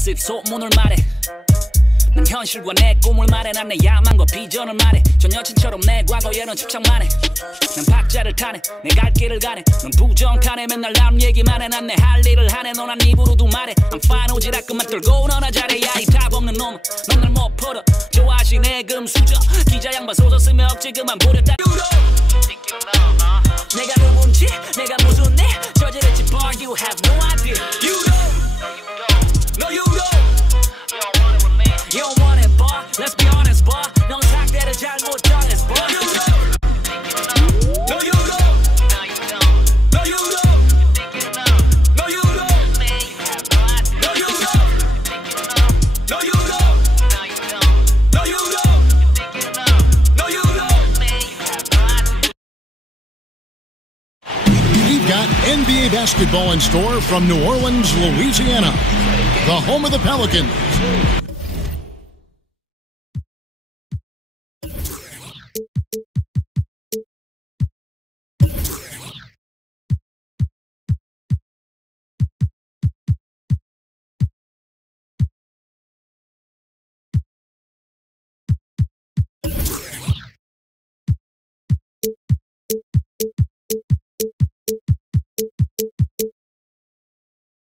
버스 소문을 말해 난 현실과 내 꿈을 말해 난 내 야망과 비전을 말해 전 여친처럼 내 과거에는 집착만 해 난 박자를 타네 내 갈 길을 가네 넌 부정타네 맨날 남 얘기만 해 난 내 할 일을 하네 넌 난 입으로도 말해 I'm fine 오지랖 들고 너나 잘해 야 이 답 없는 놈 넌 날 못 풀어 좋아하시네 금수저 기자 양반 소설 쓰며 억지 그만 부렸다 내가 누군지 내가 무슨 일 저지를지 bar you have no idea You know No you don't You don't want it bar Let's be honest bar 넌 상대를 잘못 정했어 bar You know No you don't No you don't No you don't No you don't No you don't No you don't No you don't We've got NBA basketball in store from New Orleans, Louisiana, the home of the Pelicans.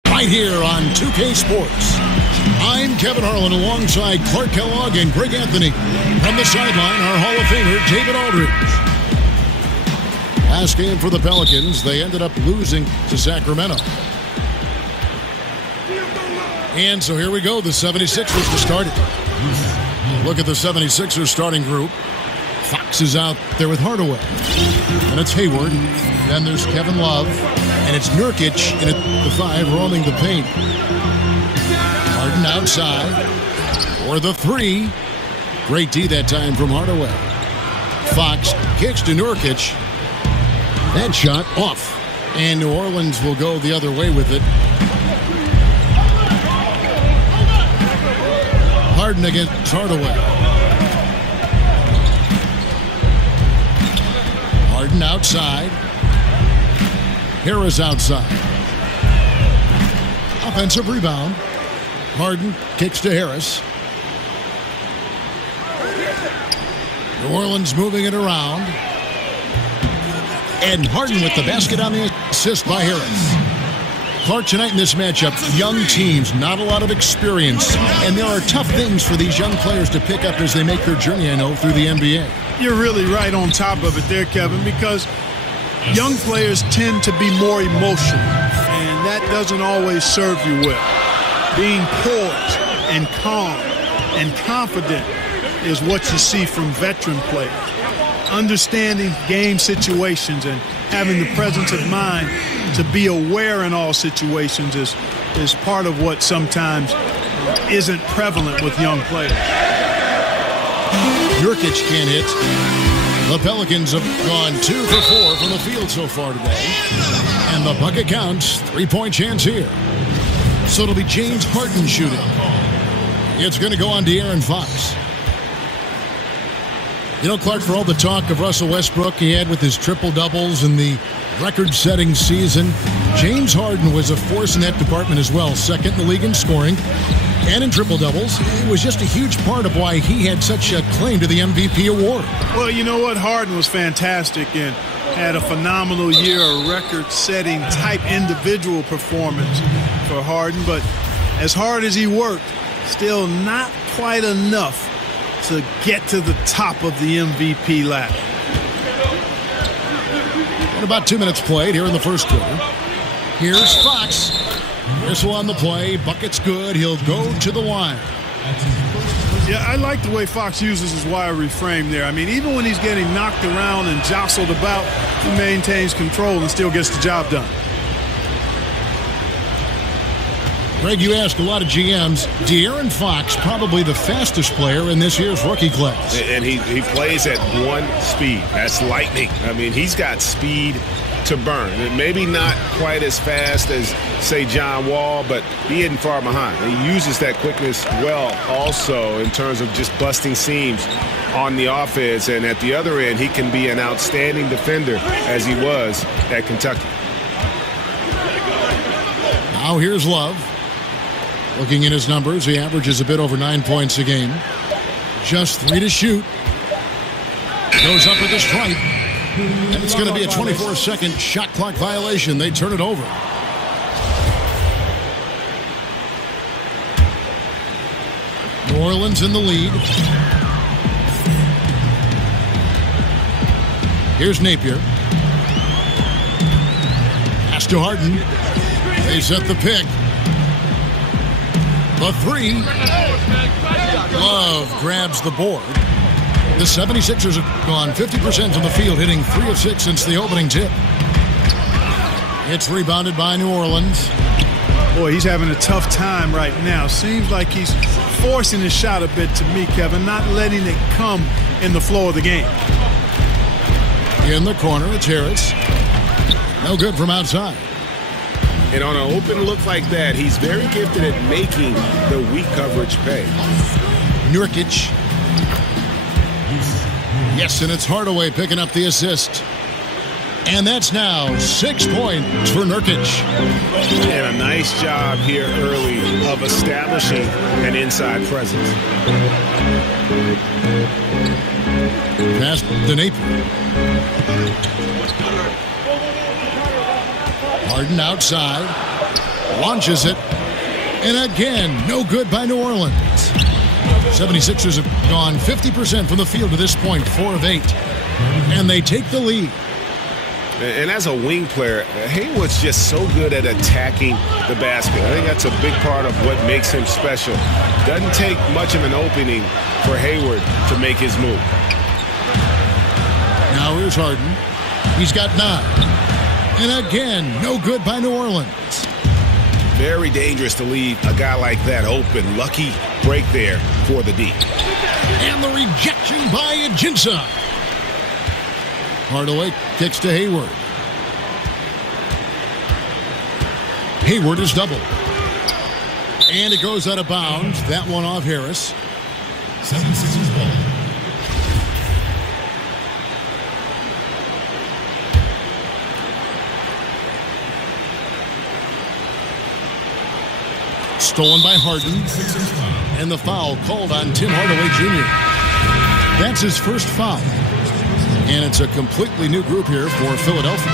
Right here on 2K Sports. I'm Kevin Harlan alongside Clark Kellogg and Greg Anthony. From the sideline, our Hall of Famer, David Aldridge. Last game for the Pelicans, they ended up losing to Sacramento. And so here we go, the 76ers to start it. Look at the 76ers starting group. Fox is out there with Hardaway. And it's Hayward. Then there's Kevin Love. And it's Nurkic in at the 5 roaming the paint. Harden outside. For the 3. Great D that time from Hardaway. Fox kicks to Nurkic. That shot off. And New Orleans will go the other way with it. Harden against Hardaway. Harden outside. Harris outside. Offensive rebound. Harden kicks to Harris. New Orleans moving it around. And Harden with the basket on the assist by Harris. Clark, tonight in this matchup, young teams, not a lot of experience. And there are tough things for these young players to pick up as they make their journey, I know, through the NBA. You're really right on top of it there, Kevin, because young players tend to be more emotional, and that doesn't always serve you well. Being poised and calm and confident is what you see from veteran players. Understanding game situations and having the presence of mind to be aware in all situations is part of what sometimes isn't prevalent with young players. Nurkic can't hit. The Pelicans have gone 2 for 4 from the field so far today. And the bucket counts. 3-point chance here. So it'll be James Harden shooting. It's going to go on De'Aaron Fox. You know, Clark, for all the talk of Russell Westbrook he had with his triple-doubles in the record-setting season, James Harden was a force in that department as well. Second in the league in scoring and in triple-doubles. It was just a huge part of why he had such a claim to the MVP award. Well, you know what? Harden was fantastic and had a phenomenal year, a record-setting type individual performance for Harden. But as hard as he worked, still not quite enough to get to the top of the MVP ladder. And about 2 minutes played here in the first quarter. Here's Fox. Whistle on the play. Bucket's good. He'll go to the line. Yeah, I like the way Fox uses his wiry frame there. I mean, even when he's getting knocked around and jostled about, he maintains control and still gets the job done. Greg, you ask a lot of GMs. De'Aaron Fox, probably the fastest player in this year's rookie class. And he plays at one speed. That's lightning. I mean, he's got speed to burn. And maybe not quite as fast as, say, John Wall, but he isn't far behind. He uses that quickness well also in terms of just busting seams on the offense. And at the other end, he can be an outstanding defender as he was at Kentucky. Now here's Love. Looking at his numbers, he averages a bit over 9 points a game. Just 3 to shoot. Goes up with a strike. And it's going to be a 24-second shot clock violation. They turn it over. New Orleans in the lead. Here's Napier. Pass to Harden. They set the pick. The 3. Love grabs the board. The 76ers have gone 50% from the field, hitting 3 of 6 since the opening tip. It's rebounded by New Orleans. Boy, he's having a tough time right now. Seems like he's forcing his shot a bit to me, Kevin, not letting it come in the flow of the game. In the corner, it's Harris. No good from outside. And on an open look like that, he's very gifted at making the weak coverage pay. Nurkic. Yes, and it's Hardaway picking up the assist. And that's now 6 points for Nurkic. And a nice job here early of establishing an inside presence. Pass to Napier. Harden outside. Launches it. And again, no good by New Orleans. 76ers have gone 50% from the field to this point, 4 of 8. And they take the lead. And as a wing player, Hayward's just so good at attacking the basket. I think that's a big part of what makes him special. Doesn't take much of an opening for Hayward to make his move. Now here's Harden. He's got 9. And again, no good by New Orleans. Very dangerous to leave a guy like that open. Lucky break there for the D. And the rejection by Ajinça. Hardaway kicks to Hayward. Hayward is doubled. And it goes out of bounds. That one off Harris. 76ers ball. Stolen by Harden. And the foul called on Tim Hardaway Jr. That's his first foul. And it's a completely new group here for Philadelphia.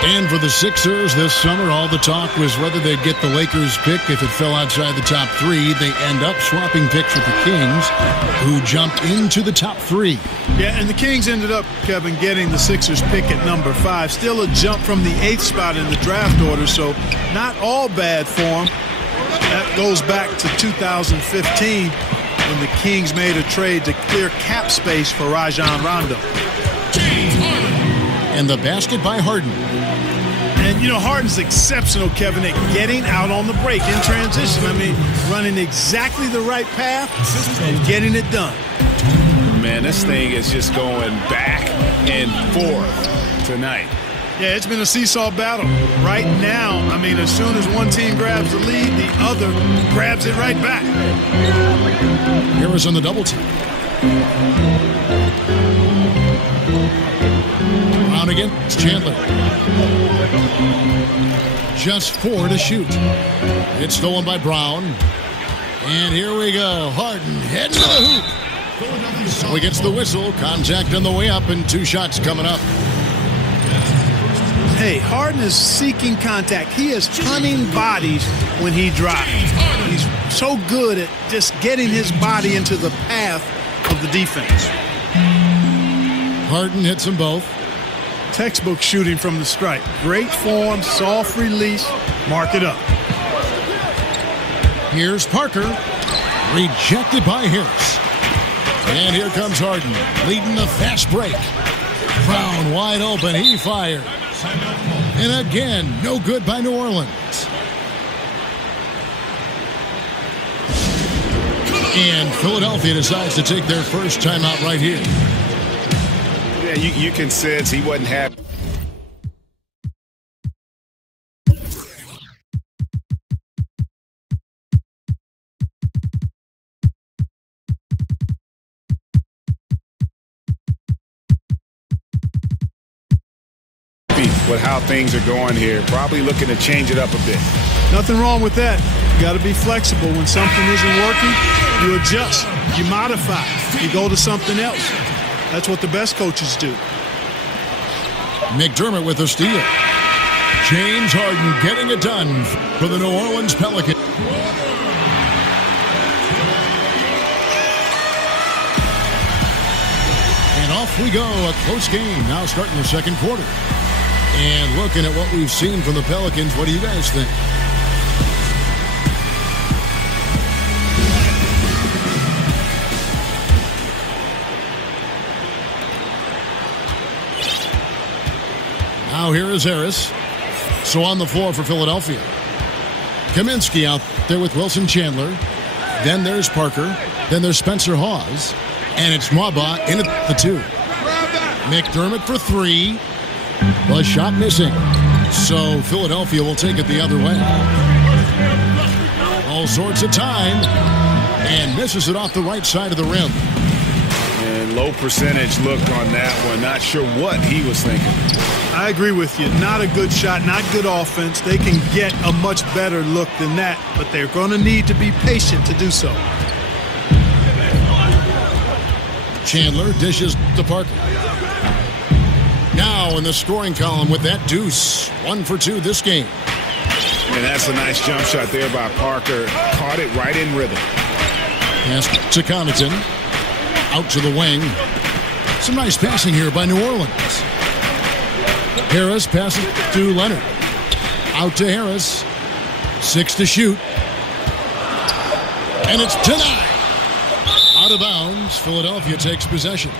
And for the Sixers this summer, all the talk was whether they'd get the Lakers pick. If it fell outside the top 3, they end up swapping picks with the Kings, who jumped into the top 3. Yeah, and the Kings ended up, Kevin, getting the Sixers pick at number 5. Still a jump from the 8th spot in the draft order, so not all bad for them. That goes back to 2015 when the Kings made a trade to clear cap space for Rajon Rondo. And the basket by Harden. And, you know, Harden's exceptional, Kevin, at getting out on the break in transition. I mean, running exactly the right path and getting it done. Man, this thing is just going back and forth tonight. Yeah, it's been a seesaw battle. Right now, I mean, as soon as one team grabs the lead, the other grabs it right back. Harris on the double team. Around again, it's Chandler. Just 4 to shoot. It's stolen by Brown. And here we go. Harden heading to the hoop. So he gets the whistle. Contact on the way up and 2 shots coming up. Hey, Harden is seeking contact. He is hunting bodies when he drives. He's so good at just getting his body into the path of the defense. Harden hits them both. Textbook shooting from the stripe. Great form, soft release. Mark it up. Here's Parker. Rejected by Harris. And here comes Harden, leading the fast break. Brown wide open. He fired. And again, no good by New Orleans. And Philadelphia decides to take their first timeout right here. Yeah, you can sense he wasn't happy. With how things are going here, probably looking to change it up a bit. Nothing wrong with that. You got to be flexible. When something isn't working, you adjust, you modify, you go to something else. That's what the best coaches do. McDermott with the steal. James Harden getting it done for the New Orleans Pelicans. And off we go, a close game now starting the second quarter. And looking at what we've seen from the Pelicans, what do you guys think? Now here is Harris. So on the floor for Philadelphia. Kaminsky out there with Wilson Chandler. Then there's Parker. Then there's Spencer Hawes. And it's Mwaba in at the 2. McDermott for 3. The shot missing. So Philadelphia will take it the other way. All sorts of time. And misses it off the right side of the rim. And low percentage look on that one. Not sure what he was thinking. I agree with you. Not a good shot, not good offense. They can get a much better look than that, but they're going to need to be patient to do so. Chandler dishes to Parker. Now in the scoring column with that deuce. 1 for 2 this game. And that's a nice jump shot there by Parker. Caught it right in rhythm. Pass to Connaughton. Out to the wing. Some nice passing here by New Orleans. Harris passes to Leonard. Out to Harris. 6 to shoot. And it's denied. Out of bounds. Philadelphia takes possession.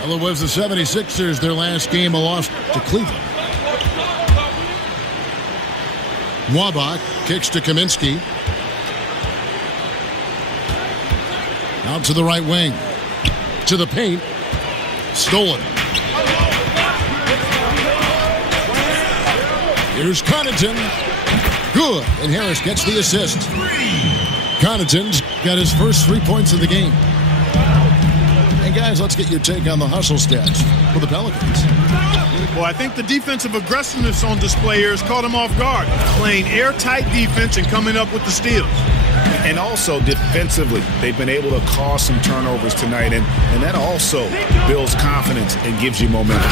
Well, it was the 76ers, their last game, a loss to Cleveland. Mwaba kicks to Kaminsky. Out to the right wing. To the paint. Stolen. Here's Connaughton. Good. And Harris gets the assist. Connaughton's got his first 3 points of the game. And guys, let's get your take on the hustle stats for the Pelicans. Well, I think the defensive aggressiveness on display here has caught them off guard. Playing airtight defense and coming up with the steals. And also defensively, they've been able to cause some turnovers tonight. And that also builds confidence and gives you momentum.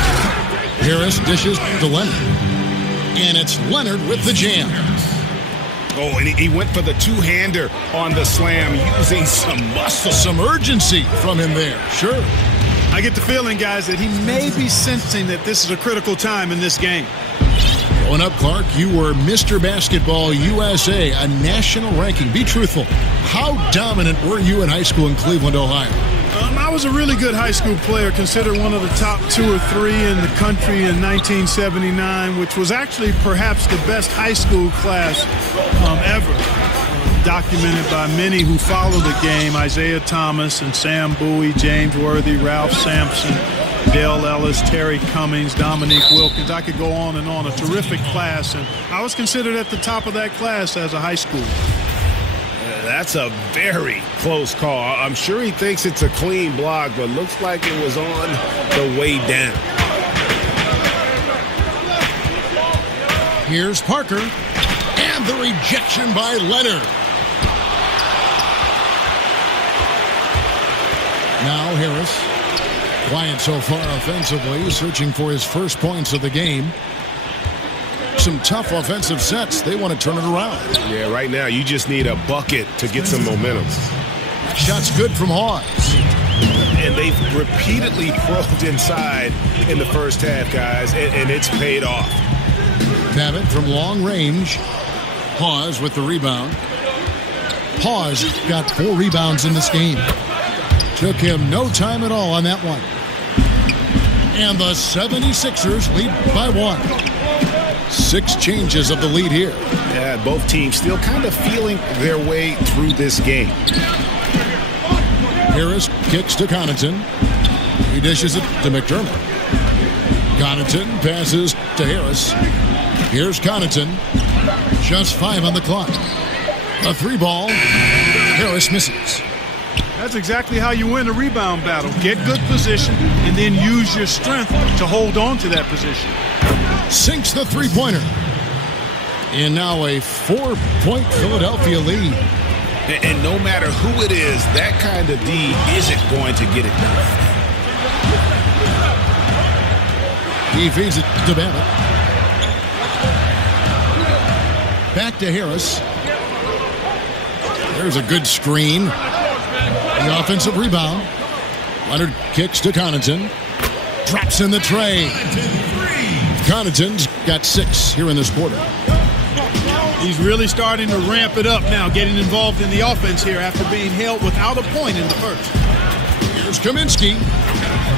Harris dishes to Leonard. And it's Leonard with the jam. Oh, and he went for the two-hander on the slam, using some muscle. Some urgency from him there. Sure. I get the feeling, guys, that he may be sensing that this is a critical time in this game. Going up, Clark, you were Mr. Basketball USA, a national ranking. Be truthful. How dominant were you in high school in Cleveland, Ohio? I was a really good high school player, considered one of the top 2 or 3 in the country in 1979, which was actually perhaps the best high school class ever. Documented by many who followed the game: Isaiah Thomas and Sam Bowie, James Worthy, Ralph Sampson, Dale Ellis, Terry Cummings, Dominique Wilkins. I could go on and on. A terrific class, and I was considered at the top of that class as a high schooler. That's a very close call. I'm sure he thinks it's a clean block, but looks like it was on the way down. Here's Parker, and the rejection by Leonard. Now Harris, quiet so far offensively, searching for his first points of the game. Some tough offensive sets. They want to turn it around. Yeah, right now you just need a bucket to get some momentum. Shot's good from Hawes. And they've repeatedly probed inside in the first half, guys, and it's paid off. Babbitt from long range. Hawes with the rebound. Hawes got 4 rebounds in this game. Took him no time at all on that one. And the 76ers lead by 1. 6 changes of the lead here. Yeah, both teams still kind of feeling their way through this game. Harris kicks to Connaughton. He dishes it to McDermott. Connaughton passes to Harris. Here's Connaughton. Just 5 on the clock. A 3 ball. Harris Harris misses. That's exactly how you win a rebound battle. Get good position and then use your strength to hold on to that position. Sinks the three-pointer. And now a 4-point Philadelphia lead. And no matter who it is, that kind of D isn't going to get it done. He feeds it to Babbitt. Back to Harris. There's a good screen. The offensive rebound. Leonard kicks to Connaughton. Drops in the tray. Connaughton's got 6 here in this quarter. He's really starting to ramp it up now, getting involved in the offense here after being held without a point in the first. Here's Kaminsky.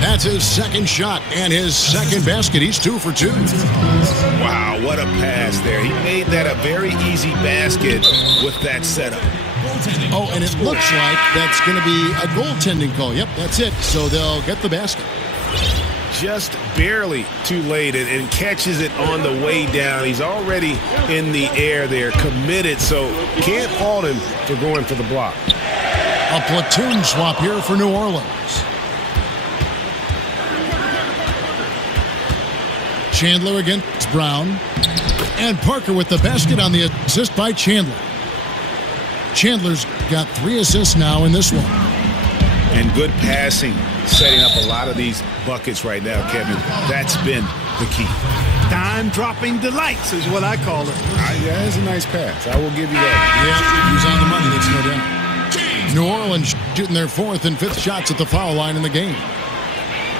That's his second shot and his second basket. He's 2 for 2. Wow, what a pass there. He made that a very easy basket with that setup. Oh, and it looks like that's going to be a goaltending call. Yep, that's it. So they'll get the basket. Just barely too late and catches it on the way down. He's already in the air there, committed, so can't fault him for going for the block. A platoon swap here for New Orleans. Chandler against Brown. And Parker with the basket on the assist by Chandler. Chandler's got 3 assists now in this one. And good passing, setting up a lot of these buckets right now, Kevin. That's been the key. Dime-dropping delights is what I call it. Yeah, that's a nice pass. I will give you that. Yeah, he's on the money, that's no doubt. New Orleans shooting their 4th and 5th shots at the foul line in the game.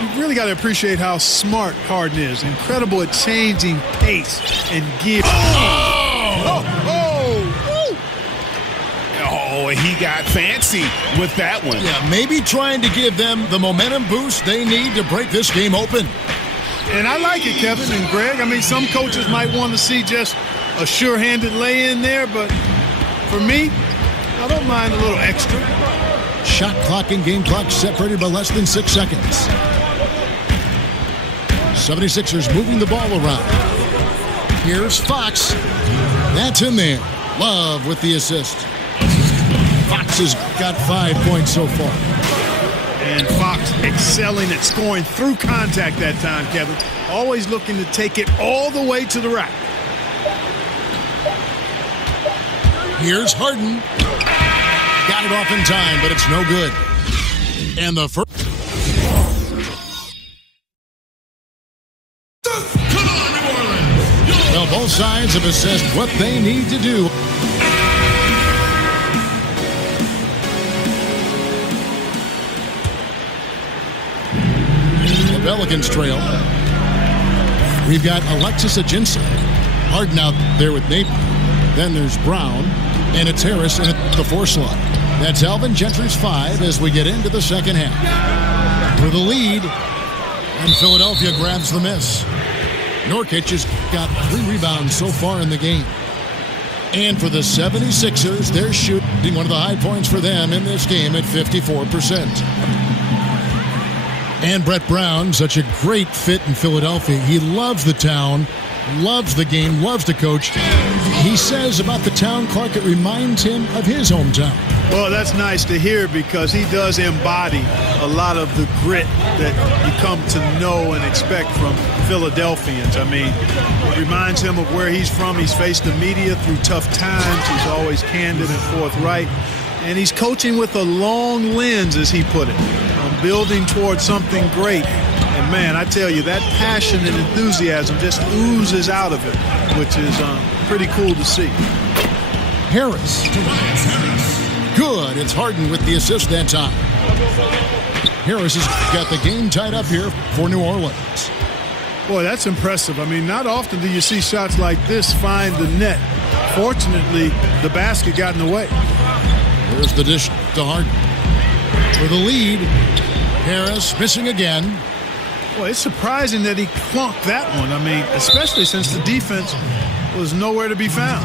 You really got to appreciate how smart Harden is. Incredible at changing pace and give. Oh, he got fancy with that one. Yeah, maybe trying to give them the momentum boost they need to break this game open. And I like it, Kevin and Greg. I mean, some coaches might want to see just a sure-handed lay-in there, but for me, I don't mind a little extra. Shot clock and game clock separated by less than 6 seconds. 76ers moving the ball around. Here's Fox. That's in there. Love with the assist. Fox has got 5 points so far. And Fox excelling at scoring through contact that time, Kevin. Always looking to take it all the way to the rack. Here's Harden. Got it off in time, but it's no good. And the first. Come on, New Orleans! Well, both sides have assessed what they need to do. The Pelicans trail. We've got Alexis Ajinça. Harden out there with Nate. Then there's Brown. And it's Harris in at the 4 slot. That's Alvin Gentry's 5 as we get into the second half. For the lead. And Philadelphia grabs the miss. Nurkic has got 3 rebounds so far in the game. And for the 76ers, they're shooting one of the high points for them in this game at 54%. And Brett Brown, such a great fit in Philadelphia. He loves the town, loves the game, loves to coach. He says about the town, Clark, it reminds him of his hometown. Well, that's nice to hear because he does embody a lot of the grit that you come to know and expect from Philadelphians. I mean, it reminds him of where he's from. He's faced the media through tough times. He's always candid and forthright. And he's coaching with a long lens, as he put it, on building towards something great. And, man, I tell you, that passion and enthusiasm just oozes out of him, which is pretty cool to see. Harris. Good. It's Harden with the assist that time. Harris has got the game tied up here for New Orleans. Boy, that's impressive. I mean, not often do you see shots like this find the net. Fortunately, the basket got in the way. Here's the dish to Harden. For the lead, Harris missing again. Well, it's surprising that he clunked that one. I mean, especially since the defense was nowhere to be found.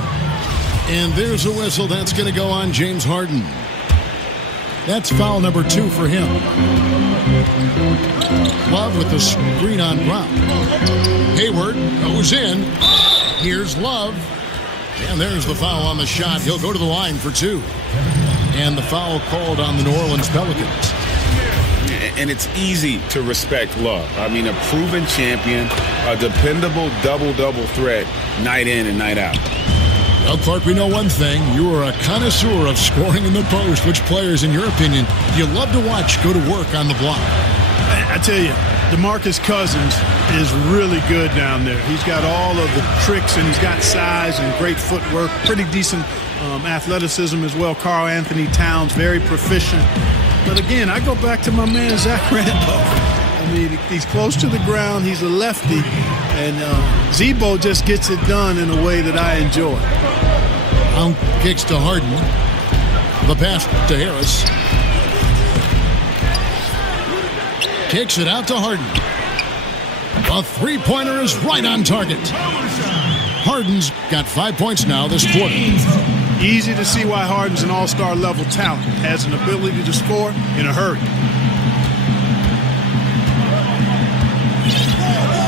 And there's a whistle. That's going to go on James Harden. That's foul number 2 for him. Love with the screen on Brown. Hayward goes in. Here's Love. And there's the foul on the shot. He'll go to the line for 2. And the foul called on the New Orleans Pelicans. And it's easy to respect Love. I mean, a proven champion, a dependable double-double threat night in and night out. Well, Clark, we know one thing. You are a connoisseur of scoring in the post. Which players, in your opinion, you love to watch go to work on the block? I tell you, DeMarcus Cousins is really good down there. He's got all of the tricks, and he's got size and great footwork, pretty decent athleticism as well. Karl Anthony Towns, very proficient. But again, I go back to my man, Zach Randolph. I mean, he's close to the ground. He's a lefty. And Zebo just gets it done in a way that I enjoy. Brown kicks to Harden. The pass to Harris. Kicks it out to Harden. A three-pointer is right on target. Harden's got 5 points now this quarter. Easy to see why Harden's an all-star level talent. Has an ability to score in a hurry.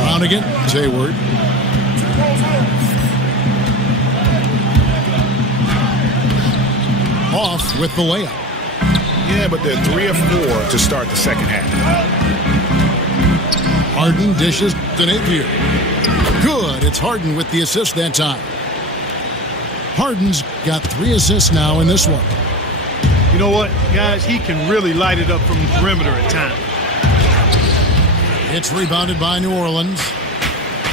Brown again. Hayward. Off with the layup. Yeah, but they're 3 of 4 to start the second half. Harden dishes to Napier. Good. It's Harden with the assist that time. Harden's got 3 assists now in this one. You know what, guys? He can really light it up from the perimeter at times. It's rebounded by New Orleans.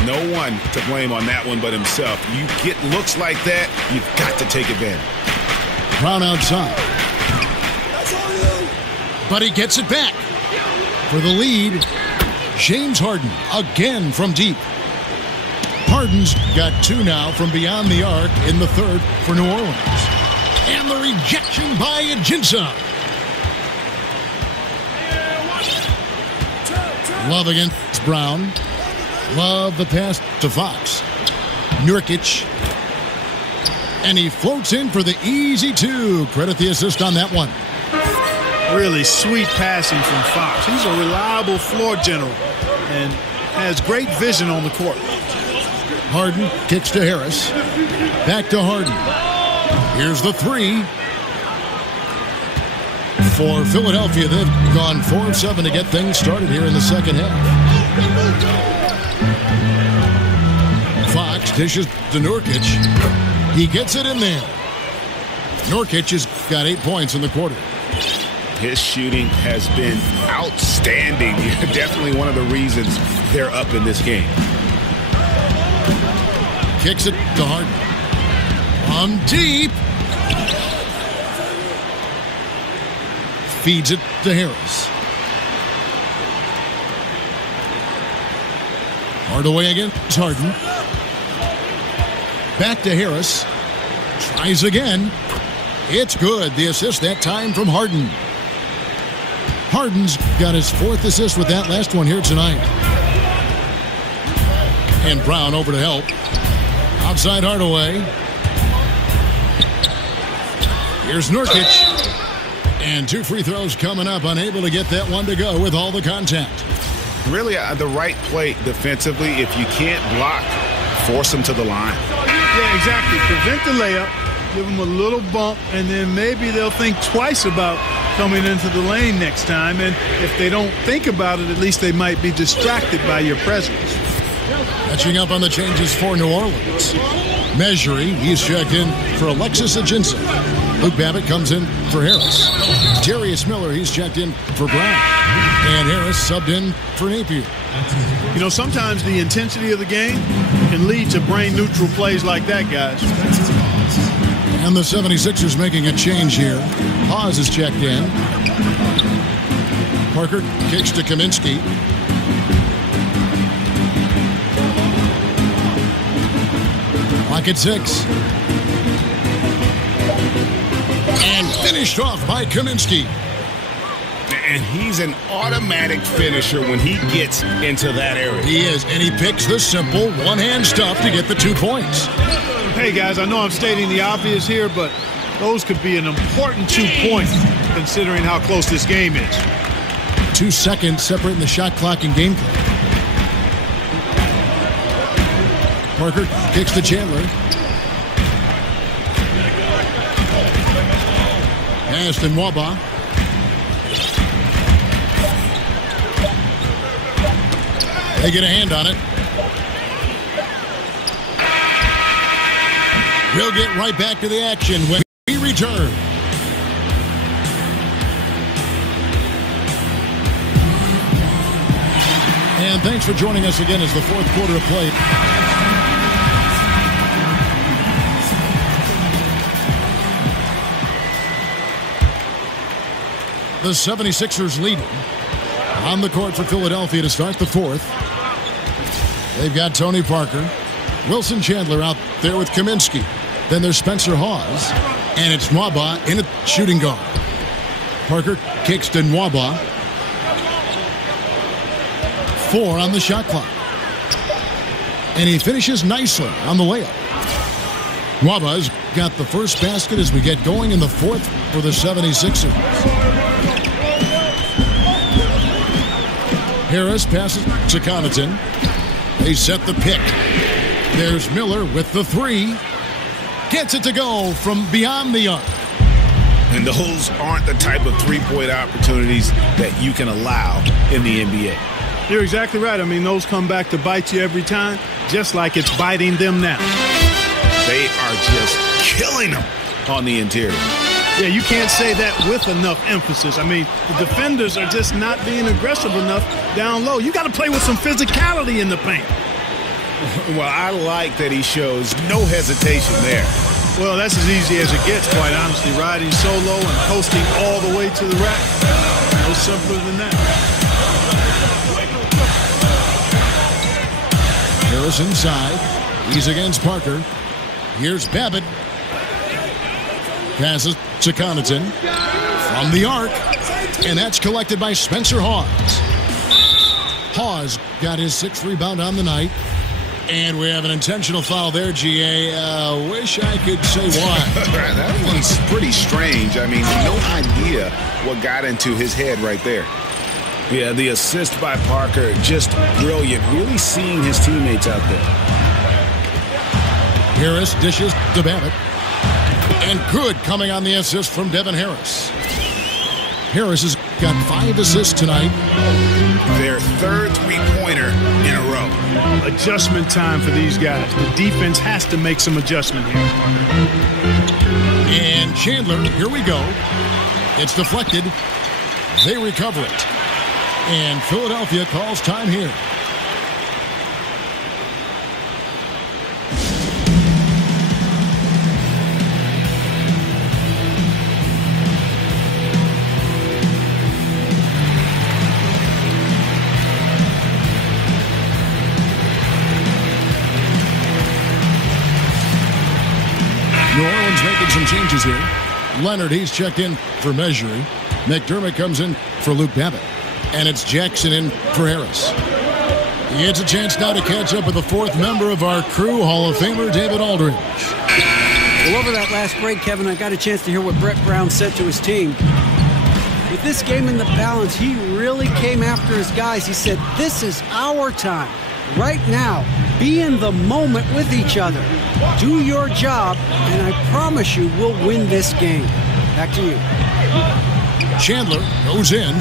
No one to blame on that one but himself. You get looks like that, you've got to take advantage. Brown outside. But he gets it back. For the lead, James Harden again from deep. Harden's got 2 now from beyond the arc in the third for New Orleans. And the rejection by Ajinça. Love against Brown. Love the pass to Fox. Nurkic. And he floats in for the easy 2. Credit the assist on that one. Really sweet passing from Fox. He's a reliable floor general and has great vision on the court. Harden kicks to Harris. Back to Harden. Here's the 3. For Philadelphia, they've gone 4 of 7 to get things started here in the second half. Fox dishes to Nurkic. He gets it in there. Nurkic has got 8 points in the quarter. His shooting has been outstanding. Definitely one of the reasons they're up in this game. Kicks it to Harden. On deep. Feeds it to Harris. Hardaway against Harden. Back to Harris. Tries again. It's good. The assist that time from Harden. Harden's got his 4th assist with that last one here tonight. And Brown over to help. Outside Hardaway. Here's Nurkic. And 2 free throws coming up. Unable to get that one to go with all the contact. Really the right play defensively. If you can't block, force them to the line. Yeah, exactly. Prevent the layup. Give them a little bump. And then maybe they'll think twice about coming into the lane next time. And if they don't think about it, at least they might be distracted by your presence. Catching up on the changes for New Orleans. Measuring, he's checked in for Alexis Ajinça. Luke Babbitt comes in for Harris. Darius Miller, he's checked in for Brown. And Harris subbed in for Napier. You know, sometimes the intensity of the game can lead to brain-neutral plays like that, guys. And the 76ers making a change here. Hawes is checked in. Parker kicks to Kaminsky. Clock at 6. And finished off by Kaminsky. And he's an automatic finisher when he gets into that area. He is, and he picks the simple one-hand stuff to get the 2 points. Hey, guys, I know I'm stating the obvious here, but those could be an important 2 points considering how close this game is. 2 seconds separating the shot clock and game clock. Parker kicks to Chandler. Pass to Nwaba. They get a hand on it. We'll get right back to the action when we return. And thanks for joining us again as the fourth quarter of play. The 76ers leading on the court for Philadelphia to start the fourth. They've got Tony Parker, Wilson Chandler out there with Kaminsky. Then there's Spencer Hawes, and it's Nwaba in a shooting guard. Parker kicks to Nwaba. 4 on the shot clock. And he finishes nicely on the layup. Nwaba's got the first basket as we get going in the fourth for the 76ers. Harris passes to Connaughton. They set the pick. There's Miller with the 3. Gets it to go from beyond the arc. And those aren't the type of three-point opportunities that you can allow in the NBA. You're exactly right. I mean, those come back to bite you every time, just like it's biting them now. They are just killing them on the interior. Yeah, you can't say that with enough emphasis. I mean, the defenders are just not being aggressive enough down low. You got to play with some physicality in the paint. Well, I like that he shows no hesitation there. Well, that's as easy as it gets, quite honestly. Riding solo and coasting all the way to the rack. No simpler than that. Harris inside. He's against Parker. Here's Babbitt. Passes to Connaughton from the arc. And that's collected by Spencer Hawes. Hawes got his 6th rebound on the night. And we have an intentional foul there, GA. Wish I could say why. That one's pretty strange. I mean, no idea what got into his head right there. Yeah, the assist by Parker, just brilliant. Really seeing his teammates out there. Harris dishes to Babbitt. And good coming on the assist from Devin Harris. Harris has got 5 assists tonight. Their 3rd three-pointer in a row. Adjustment time for these guys. The defense has to make some adjustment here. And Chandler, here we go. It's deflected. They recover it. And Philadelphia calls time here. New Orleans making some changes here. Leonard, he's checked in for Measury. McDermott comes in for Luke Babbitt. And it's Jackson in for Harris. He gets a chance now to catch up with the 4th member of our crew, Hall of Famer David Aldridge. Well, over that last break, Kevin, I got a chance to hear what Brett Brown said to his team. With this game in the balance, he really came after his guys. He said, this is our time. Right now, be in the moment with each other. Do your job, and I promise you we'll win this game. Back to you. Chandler goes in.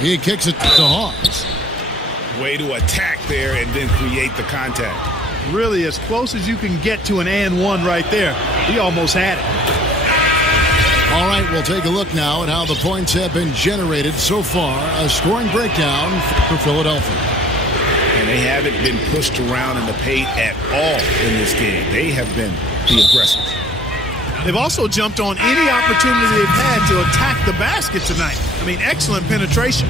He kicks it to Hawes. Way to attack there and then create the contact. Really as close as you can get to an and one right there. He almost had it. All right, we'll take a look now at how the points have been generated so far. A scoring breakdown for Philadelphia. And they haven't been pushed around in the paint at all in this game. They have been the aggressors. They've also jumped on any opportunity they've had to attack the basket tonight. I mean, excellent penetration.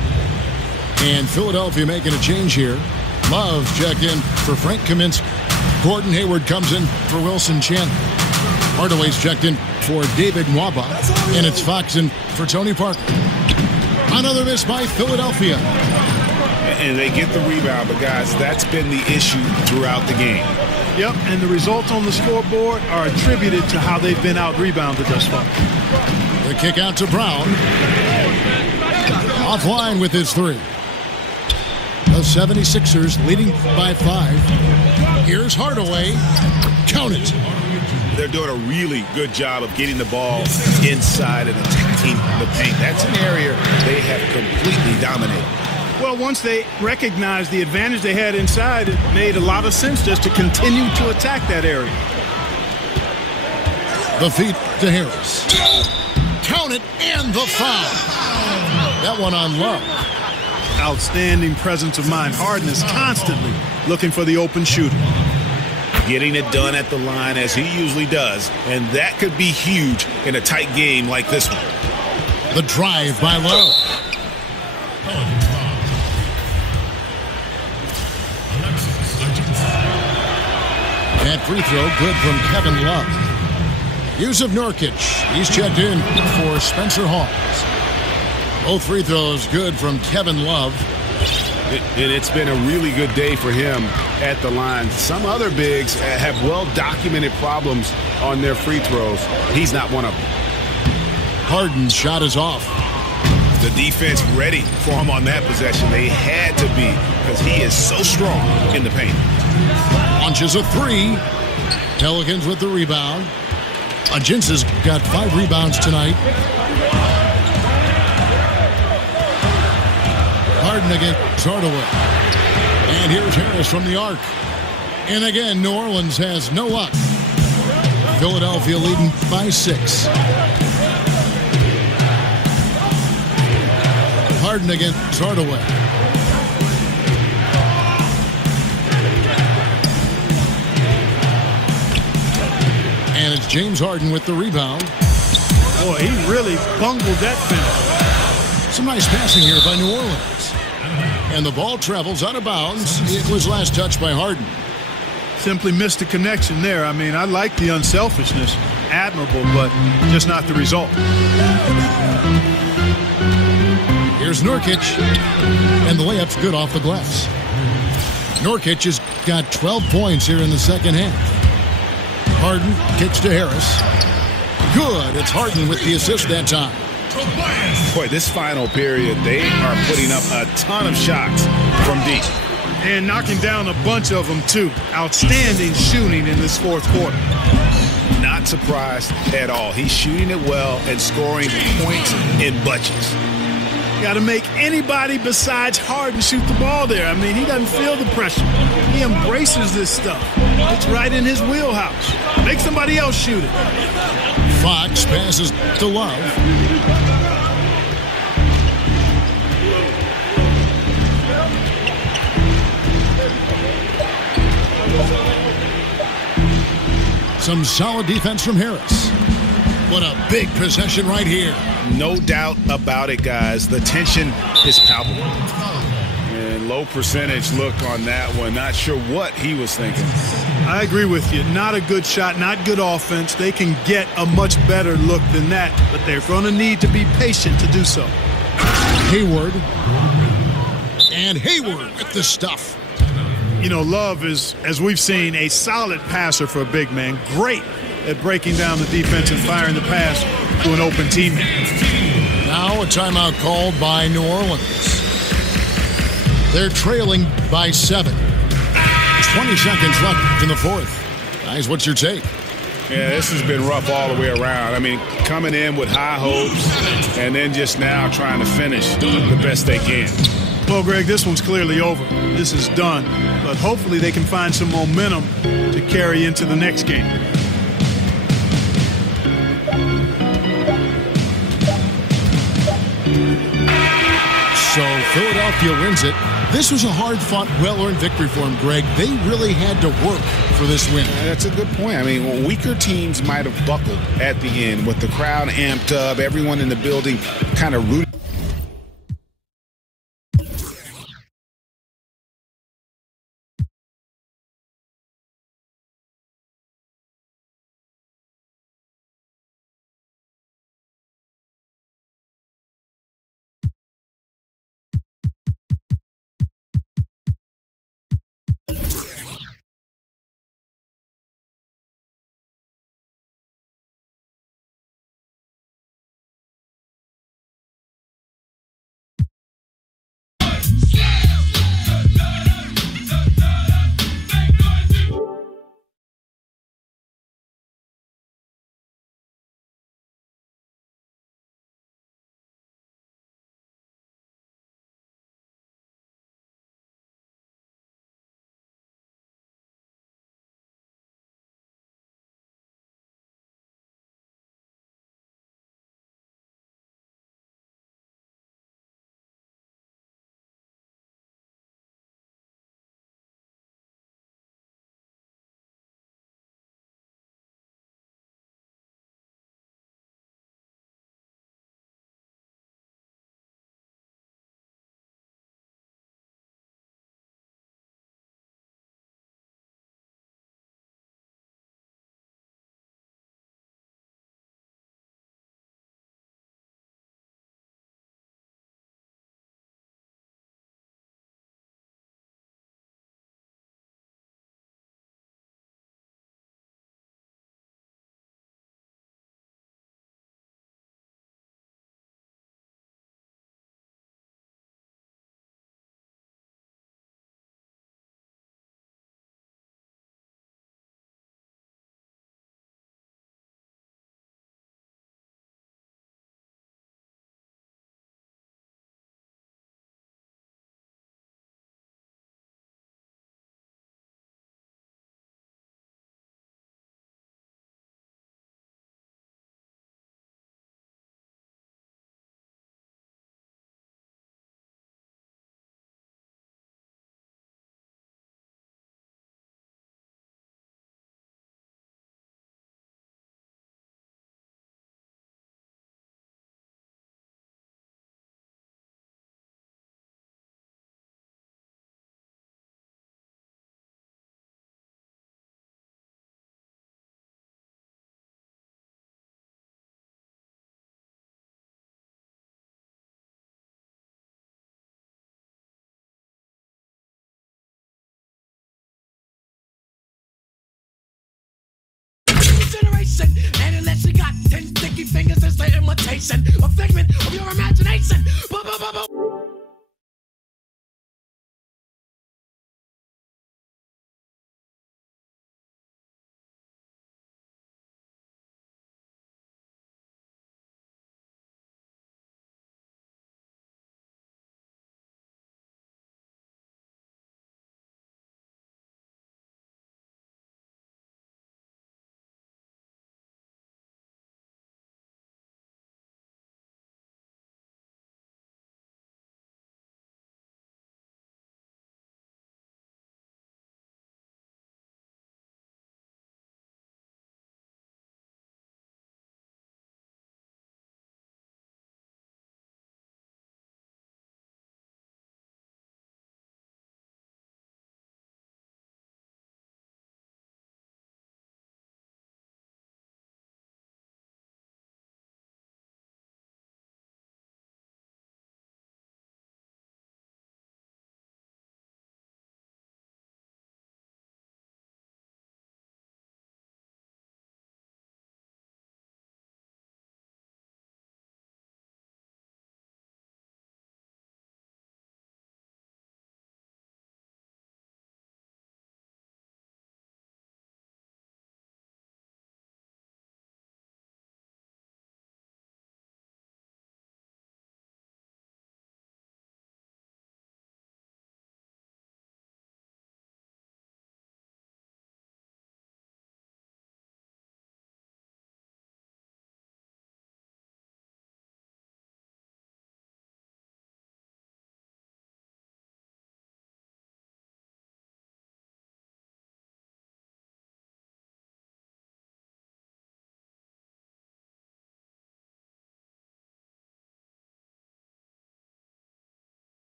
And Philadelphia making a change here. Love checked in for Frank Kaminsky. Gordon Hayward comes in for Wilson Chandler. Hardaway's checked in for David Nwaba. And it's Fox in for Tony Parker. Another miss by Philadelphia. And they get the rebound, but guys, that's been the issue throughout the game. Yep, and the results on the scoreboard are attributed to how they've been out-rebounded thus far. The kick out to Brown. Offline with his 3. The 76ers leading by 5. Here's Hardaway. Count it. They're doing a really good job of getting the ball inside and attacking the paint. That's an area they have completely dominated. Well, once they recognized the advantage they had inside, it made a lot of sense just to continue to attack that area. The feed to Harris. Count it, and the foul. That one on Love. Outstanding presence of mind. Harden is constantly looking for the open shooter. Getting it done at the line as he usually does, and that could be huge in a tight game like this one. The drive by Love. That free throw good from Kevin Love. Use of Nurkic. He's checked in for Spencer Hawes. Both free throws good from Kevin Love. And it's been a really good day for him at the line. Some other bigs have well-documented problems on their free throws. He's not one of them. Harden's shot is off. The defense ready for him on that possession. They had to be because he is so strong in the paint. Launches a three. Pelicans with the rebound. Agins has got 5 rebounds tonight. Harden against Hardaway. And here's Harris from the arc. And again, New Orleans has no luck. Philadelphia leading by 6. Harden against Hardaway. And it's James Harden with the rebound. Boy, he really bungled that finish. Some nice passing here by New Orleans. And the ball travels out of bounds. It was last touched by Harden. Simply missed the connection there. I mean, I like the unselfishness. Admirable, but just not the result. Here's Nurkic. And the layup's good off the glass. Nurkic has got 12 points here in the second half. Harden kicks to Harris. Good. It's Harden with the assist that time. Boy, this final period, they are putting up a ton of shots from deep. And knocking down a bunch of them, too. Outstanding shooting in this fourth quarter. Not surprised at all. He's shooting it well and scoring points in bunches. Got to make anybody besides Harden shoot the ball there. I mean, he doesn't feel the pressure. He embraces this stuff. It's right in his wheelhouse. Make somebody else shoot it. Fox passes to Love. Some solid defense from Harris. What a big possession right here. No doubt about it, guys. The tension is palpable. And low percentage look on that one. Not sure what he was thinking. I agree with you. Not a good shot, not good offense. They can get a much better look than that, but they're going to need to be patient to do so. Hayward. And Hayward with the stuff. You know, Love is, as we've seen, a solid passer for a big man. Great at breaking down the defense and firing the pass to an open teammate. Now a timeout called by New Orleans. They're trailing by 7. 20 seconds left in the fourth. Guys, what's your take? Yeah, this has been rough all the way around. I mean, coming in with high hopes and then just now trying to finish the best they can. Well, Greg, this one's clearly over. This is done. But hopefully they can find some momentum to carry into the next game. So Philadelphia wins it. This was a hard-fought, well-earned victory for them, Greg. They really had to work for this win. That's a good point. I mean, weaker teams might have buckled at the end with the crowd amped up, everyone in the building kind of rooting. 10 sticky fingers is the imitation, a figment of your imagination.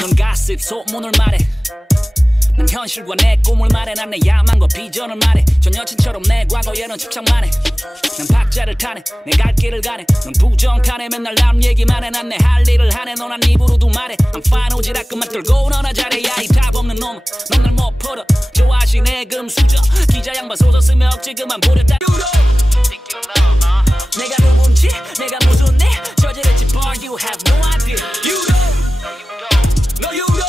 넌 가십 소문을 말해 난 현실과 내 꿈을 말해 난 내 야망과 비전을 말해 전 여친처럼 내 과거에는 집착만 해난 박자를 타네 내 갈 길을 가네 넌 부정타네 맨날 남 얘기만 해 난 내 할 일을 하네 넌 난 입으로도 말해 I'm fine 오지랖 들고 너나 잘해 야이 답 없는 놈 넌 날 못 풀어 좋아하시 내 금수저 기자 양반 소설 쓰며 억지 그만 부렸다 내가 누군지 내가 무슨 일 저지를지 boy you have no idea You know No you don't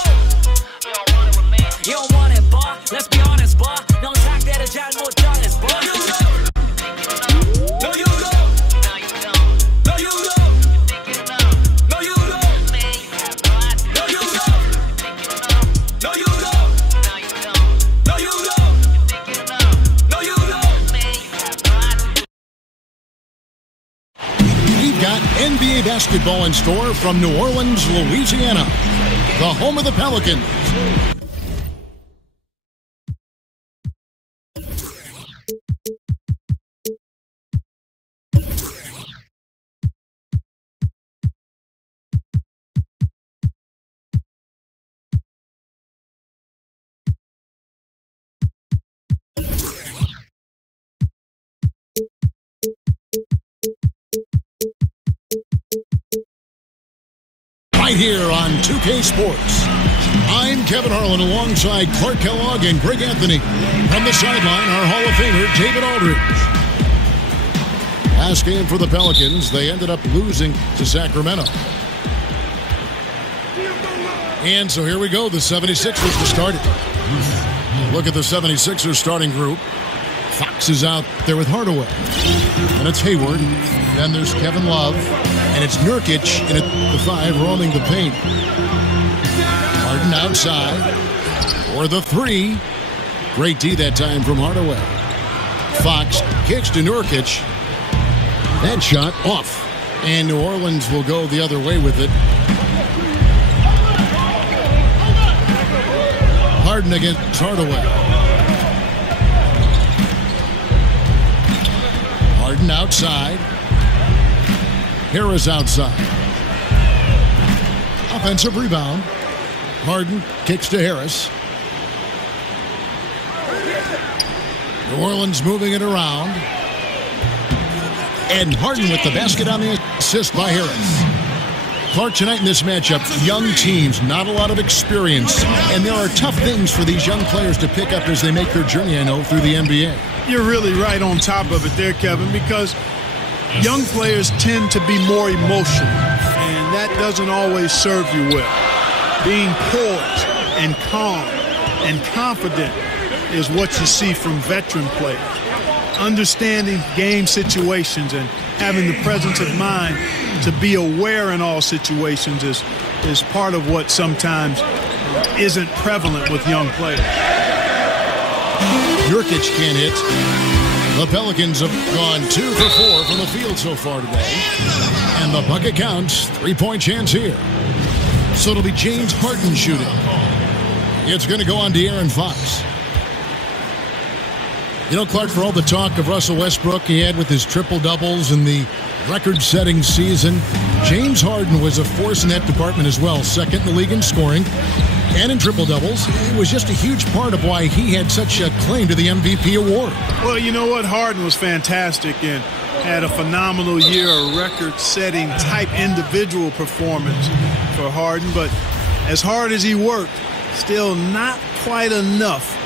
You don't want it boy Let's be honest boy 넌 상대를 잘못 정했어 boy You know No you don't No you don't No you don't No you don't No you don't No you don't No you don't We've got NBA basketball in store from New Orleans, Louisiana, the home of the Pelicans. right here on 2K Sports. I'm Kevin Harlan alongside Clark Kellogg and Greg Anthony. From the sideline, our Hall of Famer, David Aldridge. Last game for the Pelicans, they ended up losing to Sacramento. And so here we go, the 76ers were started. Look at the 76ers starting group. Fox is out there with Hardaway. And it's Hayward. Then there's Kevin Love. And it's Nurkic in at the 5 roaming the paint. Harden outside. For the 3. Great D that time from Hardaway. Fox kicks to Nurkic. That shot off. And New Orleans will go the other way with it. Harden against Hardaway. Harden outside. Harris outside. Offensive rebound. Harden kicks to Harris. New Orleans moving it around. And Harden with the basket on the assist by Harris. Clark, tonight in this matchup, young teams, not a lot of experience. And there are tough things for these young players to pick up as they make their journey, I know, through the NBA. You're really right on top of it there, Kevin, because young players tend to be more emotional, and that doesn't always serve you well. Being poised and calm and confident is what you see from veteran players. Understanding game situations and having the presence of mind to be aware in all situations is part of what sometimes isn't prevalent with young players. Nurkic can't hit. The Pelicans have gone 2 for 4 from the field so far today. And the bucket counts. 3-point chance here. So it'll be James Harden shooting. It's going to go on De'Aaron Fox. You know, Clark, for all the talk of Russell Westbrook he had with his triple-doubles in the record-setting season, James Harden was a force in that department as well. Second in the league in scoring and in triple-doubles. It was just a huge part of why he had such a claim to the MVP award. Well, you know what? Harden was fantastic and had a phenomenal year, a record-setting type individual performance for Harden. But as hard as he worked, still not quite enough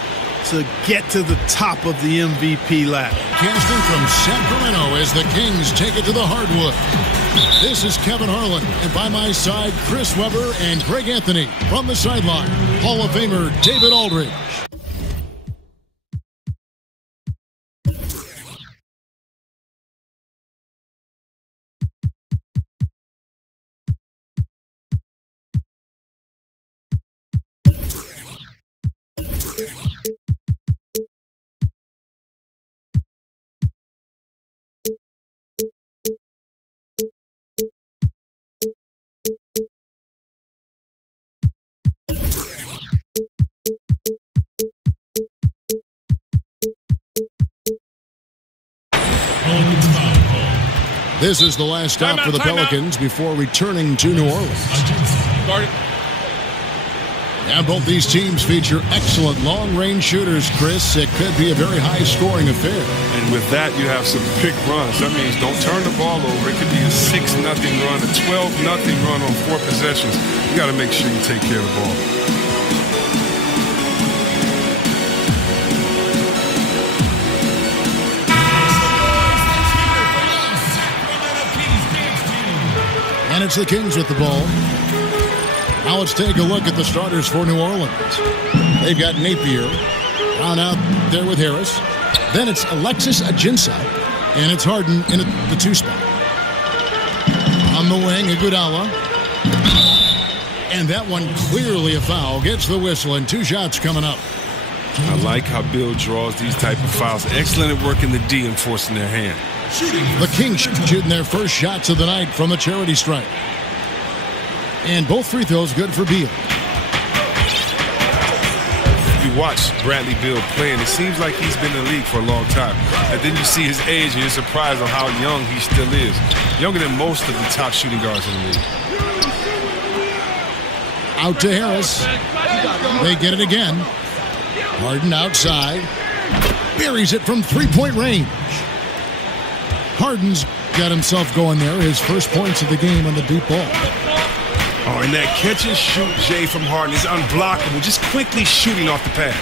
to get to the top of the MVP ladder. Casting from Sacramento as the Kings take it to the hardwood. This is Kevin Harlan, and by my side, Chris Webber and Greg Anthony. From the sideline, Hall of Famer David Aldridge. This is the last stop for the Pelicans before returning to New Orleans. And both these teams feature excellent long-range shooters, Chris. It could be a very high-scoring affair. And with that, you have some quick runs. That means don't turn the ball over. It could be a 6-0 run, a 12-0 run on 4 possessions. You got to make sure you take care of the ball. And it's the Kings with the ball. Now let's take a look at the starters for New Orleans. They've got Napier. Brown out there with Harris. Then it's Alexis Ajinça. And it's Harden in the 2 spot. On the wing, Iguodala. And that one clearly a foul. Gets the whistle and 2 shots coming up. I like how Bill draws these type of fouls. Excellent at working the D and forcing their hand. The Kings shooting their first shots of the night from the charity stripe. And both free throws good for Beal. You watch Bradley Beal playing, it seems like he's been in the league for a long time. And then you see his age and you're surprised on how young he still is. Younger than most of the top shooting guards in the league. Out to Harris. They get it again. Harden outside. Buries it from 3-point range. Harden's got himself going there. His first points of the game on the deep ball. Oh, and that catch and shoot, Jay, from Harden is unblockable. Just quickly shooting off the pass.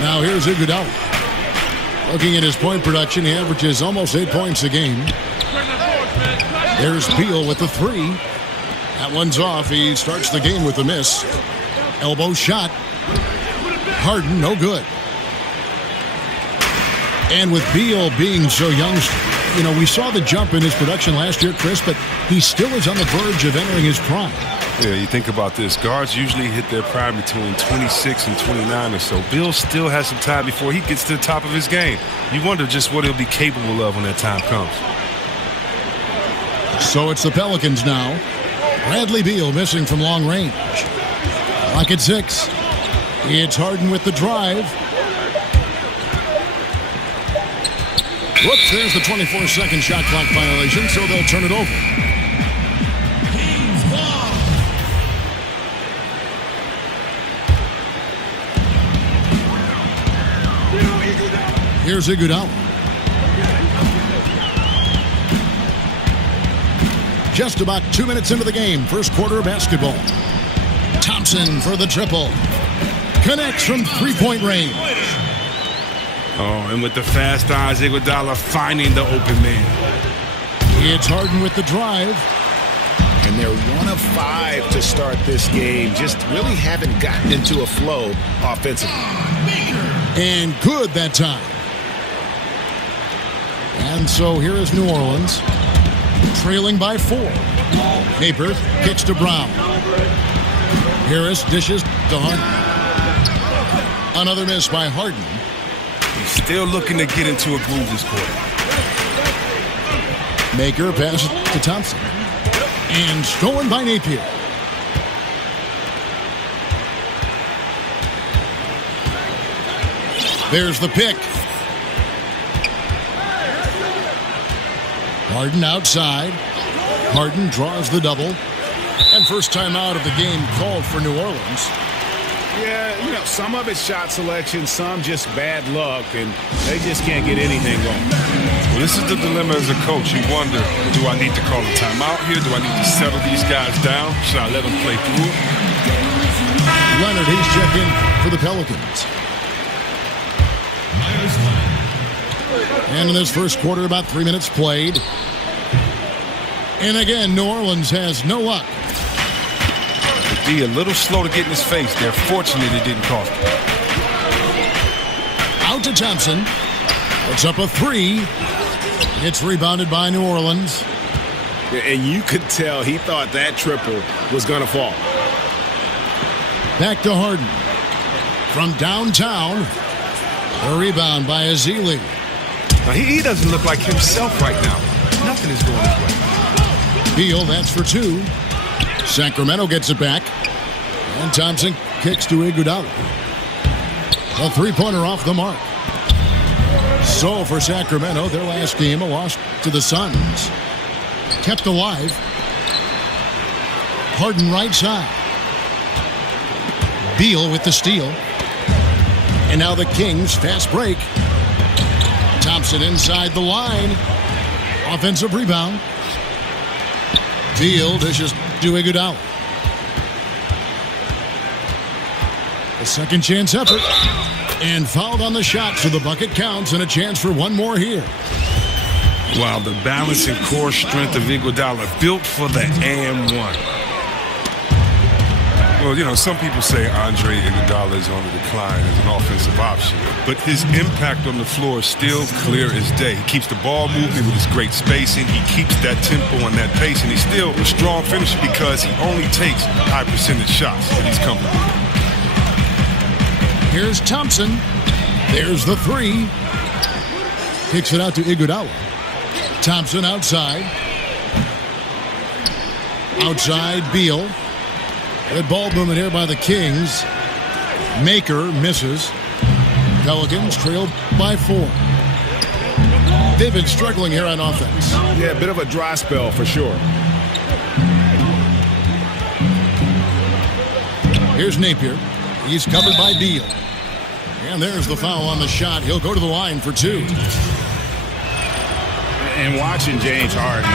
Now here's Iguodala. Looking at his point production, he averages almost 8 points a game. There's Beal with the three. That one's off. He starts the game with a miss. Elbow shot. Harden, no good. And with Beal being so young, you know, we saw the jump in his production last year, Chris, but he still is on the verge of entering his prime. Yeah, you think about this. Guards usually hit their prime between 26 and 29 or so. Bill still has some time before he gets to the top of his game. You wonder just what he'll be capable of when that time comes. So it's the Pelicans now. Bradley Beal missing from long range. Clock at 6. It's Harden with the drive. Whoops, there's the 24-second shot clock violation, so they'll turn it over. Here's Iguodala. Just about 2 minutes into the game, first quarter of basketball. Thompson for the triple. Connects from three-point range. Oh, and with the fast eyes, Iguodala finding the open man. It's Harden with the drive. And they're 1 of 5 to start this game. Just really haven't gotten into a flow offensively. And good that time. And so here is New Orleans, trailing by 4. Napier kicks to Brown. Harris dishes to Harden. Another miss by Harden. He's still looking to get into a groove this quarter. Maker passes to Thompson. And stolen by Napier. There's the pick. Harden outside. Harden draws the double. And first time out of the game called for New Orleans. Yeah, you know, some of it's shot selection, some just bad luck, and they just can't get anything going. Well, this is the dilemma as a coach. You wonder, do I need to call a timeout here? Do I need to settle these guys down? Should I let them play through it? Leonard, he's checked in for the Pelicans. And in this first quarter, about 3 minutes played. And again, New Orleans has no luck. Be a little slow to get in his face. They're fortunate it didn't cost him. Out to Thompson. Puts up a 3. It's rebounded by New Orleans. And you could tell he thought that triple was going to fall. Back to Harden. From downtown. A rebound by Ezeli. Now, he doesn't look like himself right now. Nothing is going his way. Beal, that's for 2. Sacramento gets it back. And Thompson kicks to Iguodala. A three-pointer off the mark. So for Sacramento, their last game, a loss to the Suns. Kept alive. Harden right side. Beal with the steal. And now the Kings, fast break. Thompson inside the line. Offensive rebound. Beal dishes to Iguodala. A second chance effort. And fouled on the shot, so the bucket counts and a chance for one more here. Wow, the balance and core strength of Iguodala built for the AM1. Well, you know, some people say Andre Iguodala is on the decline as an offensive option, but his impact on the floor is still clear as day. He keeps the ball moving with his great spacing. He keeps that tempo and that pace, and he's still a strong finisher because he only takes high percentage shots when he's comfortable. Here's Thompson. There's the 3. Kicks it out to Iguodala. Thompson outside. Outside Beal. Good ball movement here by the Kings. Maker misses. Pelicans trailed by 4. They've been struggling here on offense. Yeah, a bit of a dry spell for sure. Here's Napier. He's covered by Beal. And there's the foul on the shot. He'll go to the line for 2. And watching James Harden,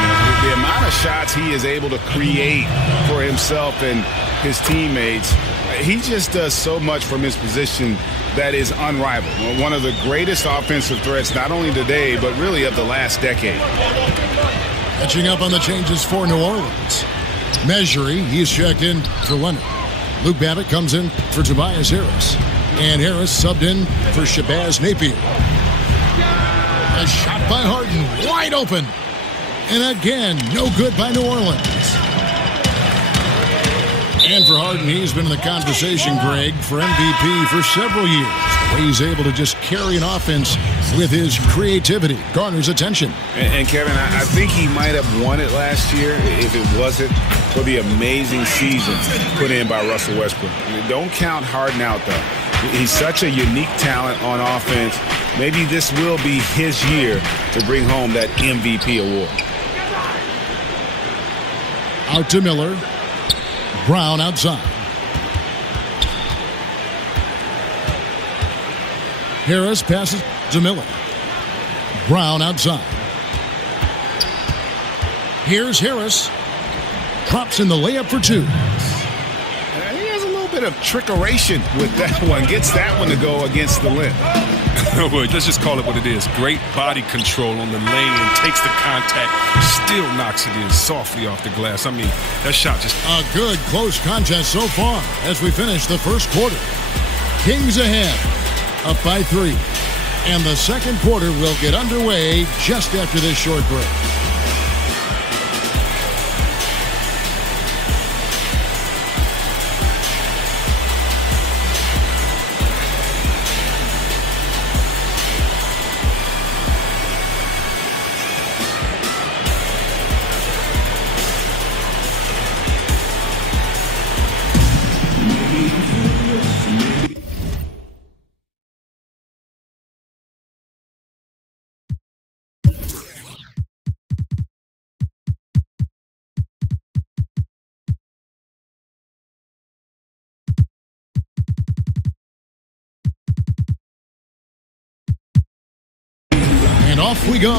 the amount of shots he is able to create for himself and his teammates, he just does so much from his position that is unrivaled. One of the greatest offensive threats, not only today, but really of the last decade. Catching up on the changes for New Orleans. Measuring, he's checked in for Leonard. Luke Babbitt comes in for Tobias Harris. And Harris subbed in for Shabazz Napier. A shot by Harden, wide open. And again, no good by New Orleans. And for Harden, he's been in the conversation, Greg, for MVP for several years. The way he's able to just carry an offense with his creativity garners attention. And Kevin, I think he might have won it last year if it wasn't for the amazing season put in by Russell Westbrook. Don't count Harden out, though. He's such a unique talent on offense. Maybe this will be his year to bring home that MVP award. Out to Miller. Brown outside. Harris passes to Miller. Brown outside. Here's Harris. Drops in the layup for two. He has a little bit of trickeration with that one. Gets that one to go against the limb. Let's just call it what it is. Great body control on the lane and takes the contact, still knocks it in softly off the glass. I mean, that shot just... A good close contest so far as we finish the first quarter. Kings ahead, up by 3. And the second quarter will get underway just after this short break. Off we go.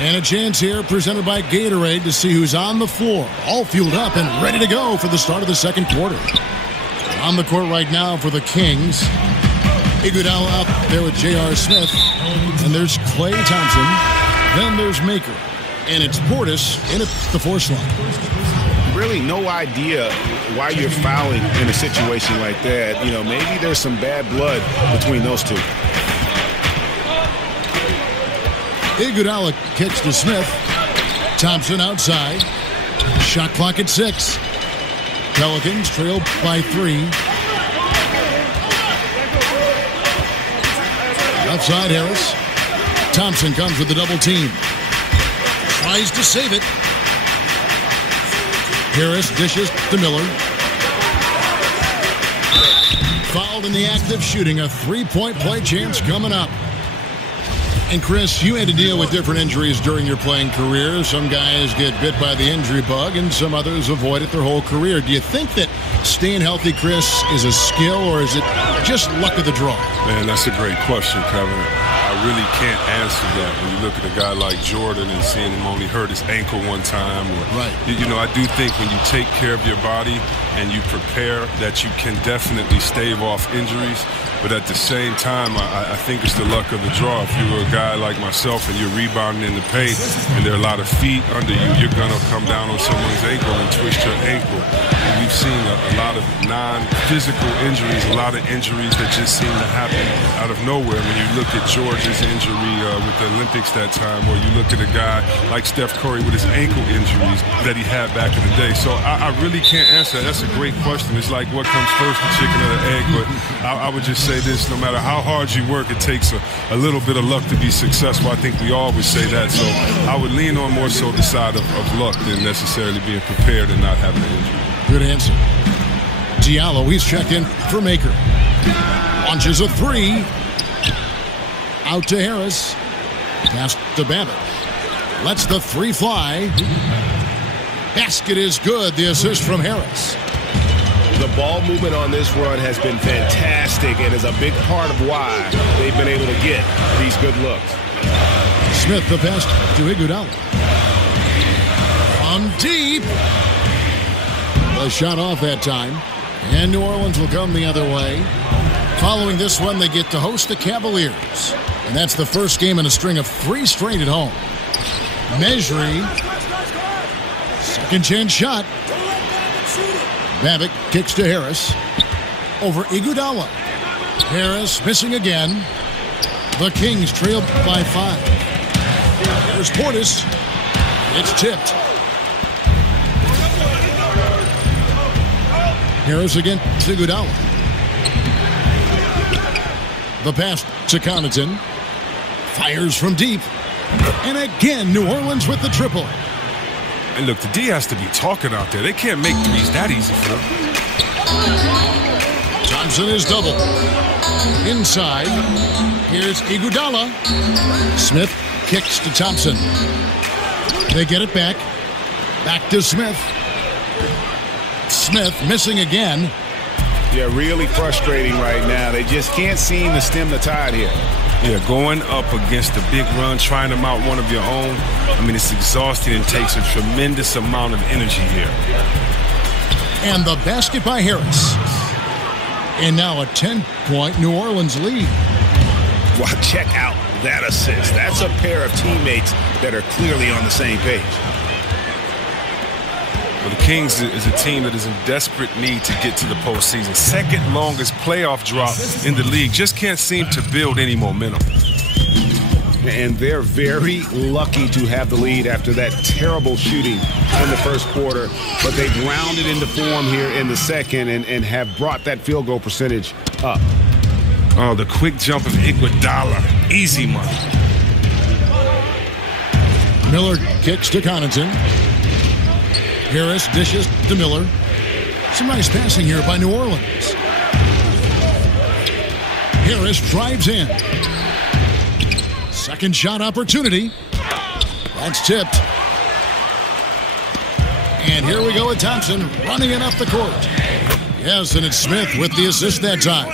And a chance here presented by Gatorade to see who's on the floor. All fueled up and ready to go for the start of the second quarter. On the court right now for the Kings. Iguodala out there with J.R. Smith. And there's Klay Thompson. Then there's Maker. And it's Portis in at the force line. Really no idea why you're fouling in a situation like that. You know, maybe there's some bad blood between those two. Iguodala kicks to Smith. Thompson outside. Shot clock at 6. Pelicans trail by 3. Outside Harris. Thompson comes with the double team. Tries to save it. Harris dishes to Miller. Fouled in the act of shooting. A three-point play chance coming up. And Chris, you had to deal with different injuries during your playing career. Some guys get bit by the injury bug and some others avoid it their whole career. Do you think that staying healthy, Chris, is a skill or is it just luck of the draw? Man, that's a great question, Kevin. I really can't answer that when you look at a guy like Jordan and seeing him only hurt his ankle one time. Or, right. You know, I do think when you take care of your body and you prepare that you can definitely stave off injuries. But at the same time, I think it's the luck of the draw. If you're a guy like myself and you're rebounding in the paint and there are a lot of feet under you, you're going to come down on someone's ankle and twist your ankle. And we've seen a lot of non-physical injuries, a lot of injuries that just seem to happen out of nowhere. When you look at George's injury with the Olympics that time, or you look at a guy like Steph Curry with his ankle injuries that he had back in the day. So I really can't answer that. That's a great question. It's like what comes first, the chicken or the egg? But I would just say this, no matter how hard you work, it takes a little bit of luck to be successful. I think we always say that. So I would lean on more so the side of luck than necessarily being prepared and not having an injury. Good answer. Diallo, he's checked in for Maker. Launches a 3. Out to Harris. Pass to Babbitt. Lets the 3 fly. Basket is good. The assist from Harris. The ball movement on this run has been fantastic and is a big part of why they've been able to get these good looks. Smith, the pass to Iguodala. From deep. The shot off that time. And New Orleans will come the other way. Following this one, they get to host the Cavaliers. And that's the first game in a string of 3 straight at home. Measuring. Second chance shot. Babbitt kicks to Harris. Over Iguodala. Harris missing again. The Kings trail by 5. There's Portis. It's tipped. Harris again to Iguodala. The pass to Connaughton. Fires from deep. And again, New Orleans with the triple. And look, the D has to be talking out there. They can't make threes that easy for them. Thompson is double. Inside. Here's Iguodala. Smith kicks to Thompson. They get it back. Back to Smith. Smith missing again. Yeah, really frustrating right now. They just can't seem to stem the tide here. Yeah, going up against a big run, trying to mount one of your own. I mean, it's exhausting and takes a tremendous amount of energy here. And the basket by Harris. And now a 10-point New Orleans lead. Wow, check out that assist. That's a pair of teammates that are clearly on the same page. Well, the Kings is a team that is in desperate need to get to the postseason. Second longest playoff drop in the league. Just can't seem to build any momentum. And they're very lucky to have the lead after that terrible shooting in the first quarter. But they've rounded into form here in the second and have brought that field goal percentage up. Oh, the quick jump of Iguodala. Easy money. Miller kicks to Connaughton. Harris dishes to Miller. Some nice passing here by New Orleans. Harris drives in. Second shot opportunity. That's tipped. And here we go with Thompson running it up the court. Yes, and it's Smith with the assist that time.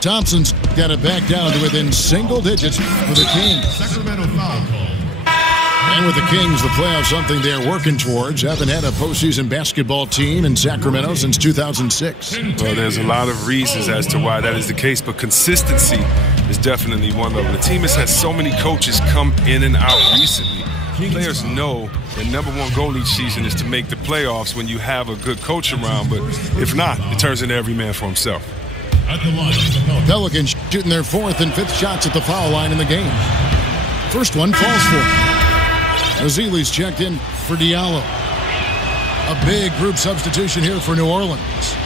Thompson's got it back down to within single digits for the Kings. Sacramento foul call. And with the Kings, the playoffs, something they're working towards. Haven't had a postseason basketball team in Sacramento since 2006. Well, there's a lot of reasons as to why that is the case, but consistency is definitely one of them. The team has had so many coaches come in and out recently. Players know the #1 goal each season is to make the playoffs when you have a good coach around, but if not, it turns into every man for himself. Pelicans shooting their 4th and 5th shots at the foul line in the game. First one falls for him. Ezeli's checked in for Diallo. A big group substitution here for New Orleans.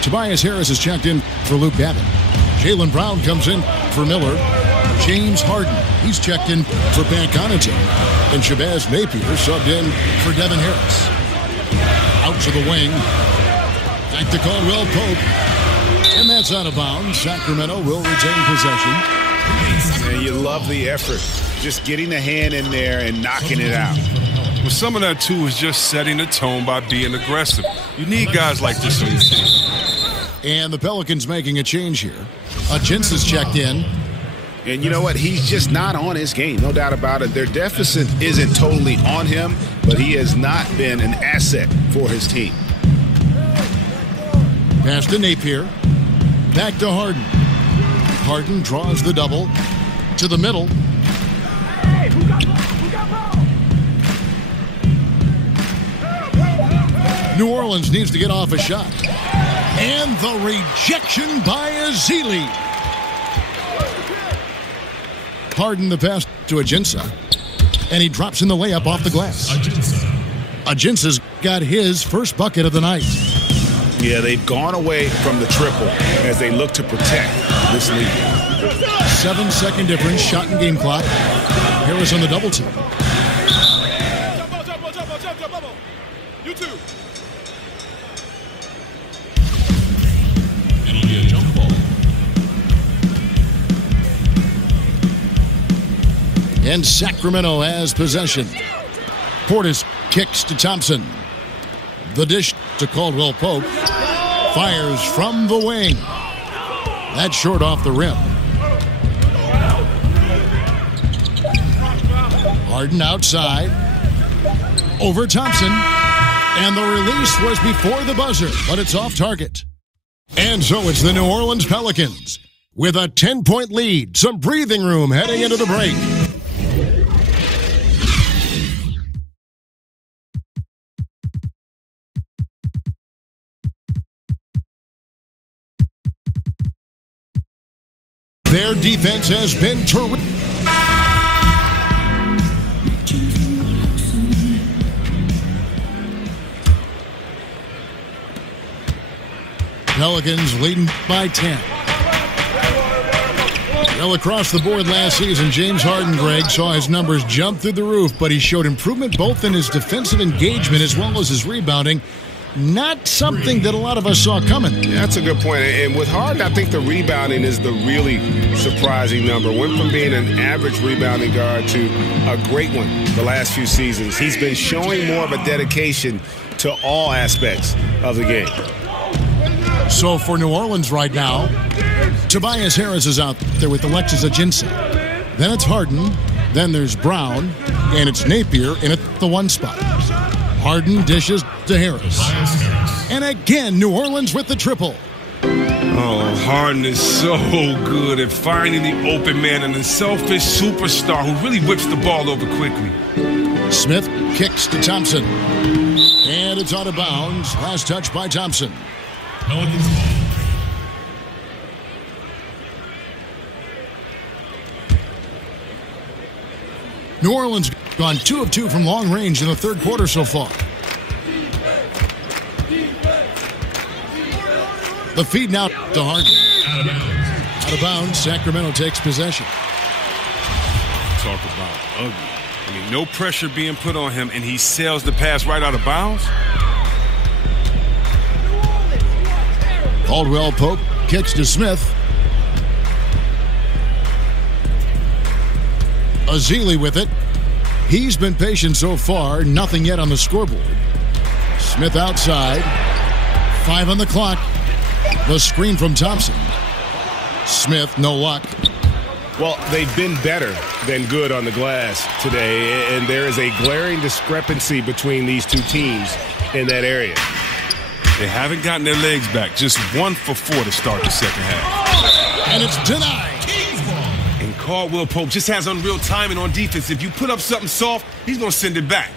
Tobias Harris is checked in for Luke Babbitt. Jaylen Brown comes in for Miller. James Harden, he's checked in for Pat Connaughton. And Shabazz Napier subbed in for Devin Harris. Out to the wing. Back to Caldwell Pope. And that's out of bounds. Sacramento will retain possession. And you love the effort. Just getting the hand in there and knocking it out. Well, some of that, too, is just setting the tone by being aggressive. You need guys like this on your team. And the Pelicans making a change here. Jens is checked in. And you know what? He's just not on his game, no doubt about it. Their deficit isn't totally on him, but he has not been an asset for his team. Pass to Napier. Back to Harden. Harden draws the double to the middle. New Orleans needs to get off a shot. And the rejection by Ezeli. Harden the pass to Ajinça. And he drops in the layup off the glass. Ajinça's got his first bucket of the night. Yeah, they've gone away from the triple as they look to protect this lead. 7-second difference, shot and game clock. Harris on the double team. You too. It'll be a jump ball. And Sacramento has possession. Portis kicks to Thompson. The dish to Caldwell Pope. Fires from the wing. That's short off the rim. Harden outside. Over Thompson. And the release was before the buzzer, but it's off target. And so it's the New Orleans Pelicans with a 10-point lead. Some breathing room heading into the break. Their defense has been terrific. Pelicans leading by 10. Well, across the board last season, James Harden, Greg, saw his numbers jump through the roof, but he showed improvement both in his defensive engagement as well as his rebounding. Not something that a lot of us saw coming. Yeah, that's a good point. And with Harden, I think the rebounding is the really surprising number. Went from being an average rebounding guard to a great one the last few seasons. He's been showing more of a dedication to all aspects of the game. So for New Orleans right now, Tobias Harris is out there with Alexis Ajinça. Then it's Harden. Then there's Brown. And it's Napier in at the 1 spot. Harden dishes to Harris. And again, New Orleans with the triple. Oh, Harden is so good at finding the open man and a selfish superstar who really whips the ball over quickly. Smith kicks to Thompson. And it's out of bounds. Last touch by Thompson. New Orleans gone 2 of 2 from long range in the third quarter so far. The feed now to Harden. Out of bounds. Sacramento takes possession. Talk about ugly. I mean, no pressure being put on him, and he sails the pass right out of bounds. Caldwell Pope kicks to Smith. Azili with it. He's been patient so far. Nothing yet on the scoreboard. Smith outside. 5 on the clock. The screen from Thompson. Smith, no luck. Well, they've been better than good on the glass today, and there is a glaring discrepancy between these two teams in that area. They haven't gotten their legs back. Just 1 for 4 to start the second half. And it's denied. And Caldwell Pope just has unreal timing on defense. If you put up something soft, he's going to send it back.